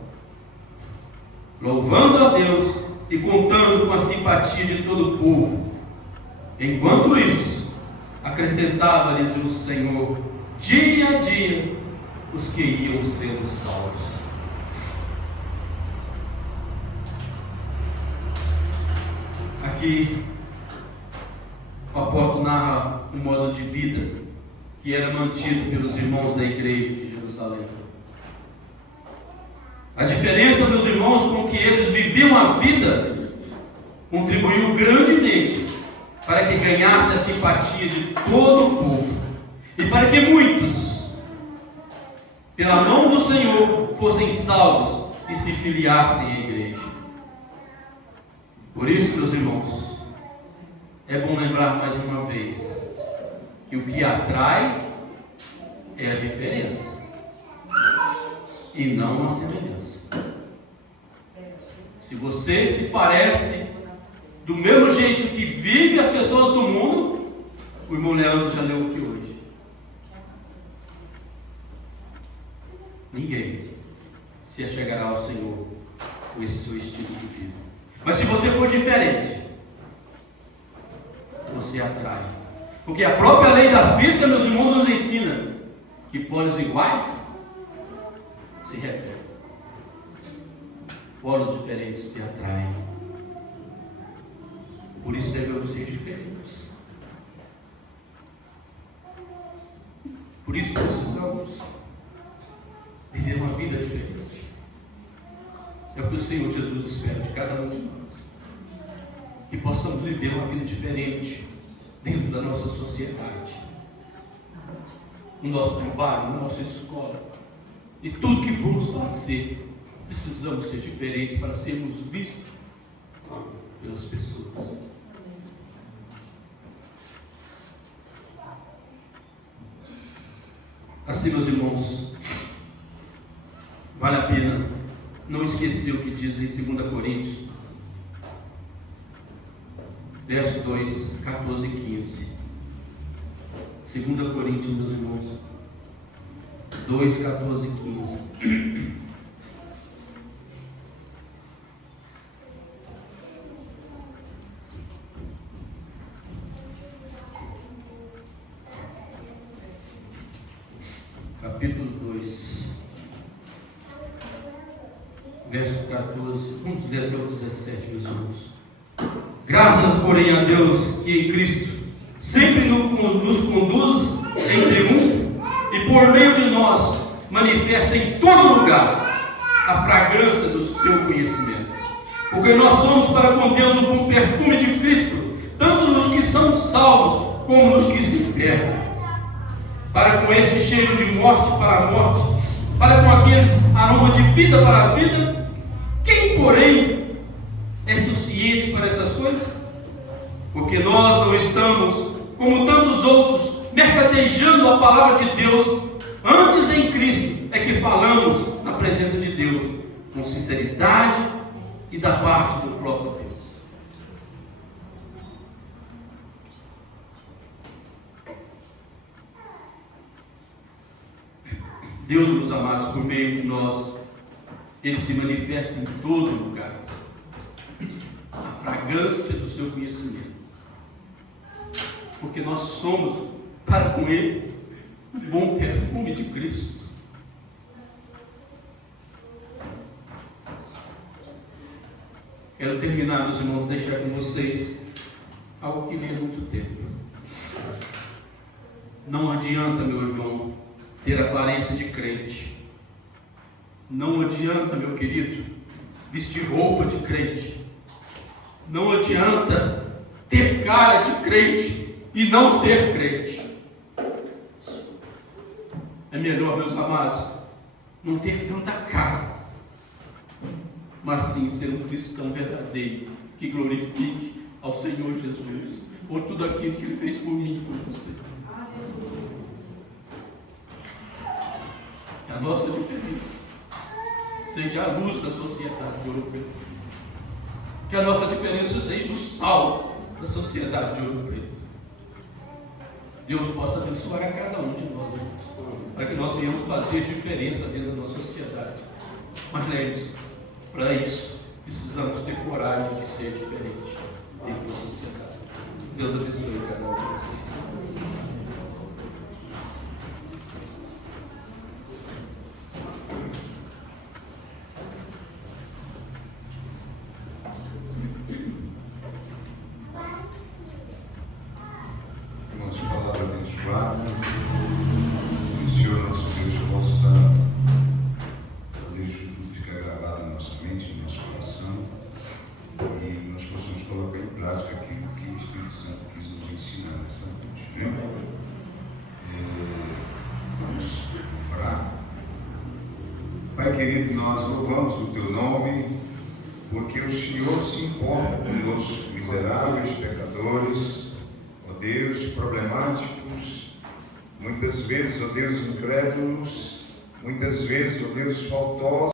louvando a Deus e contando com a simpatia de todo o povo. Enquanto isso, acrescentava-lhes o Senhor dia a dia os que iam sendo salvos. Aqui o apóstolo narra um modo de vida que era mantido pelos irmãos da igreja de Jerusalém. A diferença, meus irmãos, com que eles viviam a vida contribuiu grandemente para que ganhasse a simpatia de todo o povo e para que muitos, pela mão do Senhor, fossem salvos e se filiassem à igreja. Por isso, meus irmãos, é bom lembrar mais uma vez que o que atrai é a diferença e não a semelhança. Se você se parece do mesmo jeito que vive as pessoas do mundo, o irmão Leandro já leu aqui hoje. Ninguém se achegará ao Senhor com esse seu estilo de vida. Mas se você for diferente, você atrai. Porque a própria lei da física, meus irmãos, nos ensina que polos iguais se repetem. polos diferentes se atraem. Por isso devemos ser diferentes. Por isso precisamos viver uma vida diferente. É o que o Senhor Jesus espera de cada um de nós. Que possamos viver uma vida diferente dentro da nossa sociedade, no nosso trabalho, na nossa escola. E tudo que vamos fazer, precisamos ser diferentes para sermos vistos pelas pessoas. Assim, meus irmãos, vale a pena não esquecer o que diz em 2 Coríntios, verso 2, 14 e 15. 2 Coríntios, meus irmãos, 2, 14 e 15. Capítulo 2, verso 14, vamos ler até o 17, meus irmãos. Graças, porém, a Deus que em Cristo sempre nos conduz em triunfo e por meio de nós manifesta em todo lugar a fragrância do seu conhecimento. Porque nós somos para com Deus o bom perfume de Cristo, tanto nos que são salvos como nos que se perdem. Para com esse cheiro de morte para a morte, para com aqueles aroma de vida para a vida. Quem, porém, é suficiente para essas coisas? Porque nós não estamos, como tantos outros, mercadejando a palavra de Deus. Antes, em Cristo é que falamos na presença de Deus, com sinceridade e da parte do próprio Deus. Deus, meus amados, por meio de nós, Ele se manifesta em todo lugar. A fragrância do seu conhecimento. Porque nós somos, para com Ele, o bom perfume de Cristo. Quero terminar, meus irmãos, deixar com vocês algo que li há muito tempo. Não adianta, meu irmão, ter aparência de crente. Não adianta, meu querido, vestir roupa de crente. Não adianta ter cara de crente e não ser crente. É melhor, meus amados, não ter tanta cara, mas sim ser um cristão verdadeiro, que glorifique ao Senhor Jesus por tudo aquilo que Ele fez por mim e por você. A nossa diferença seja a luz da sociedade europeia. Que a nossa diferença seja o sal da sociedade europeia. Deus possa abençoar a cada um de nós, irmãos, para que nós venhamos fazer diferença dentro da nossa sociedade. Mas lembre-se, para isso precisamos ter coragem de ser diferente dentro da sociedade. Deus abençoe cada um de vocês. Irmãos, palavra abençoada. Que o Senhor nosso Deus possa fazer isso tudo ficar gravado em nossa mente, em nosso coração, e nós possamos colocar em prática aquilo que o Espírito Santo quis nos ensinar nessa noite, né? Vamos orar. Pai querido, nós louvamos o Teu nome, porque o Senhor se importa conosco, miseráveis, pecadores, ó Deus, problemáticos, muitas vezes, ó Deus, incrédulos, muitas vezes, ó Deus, faltosos.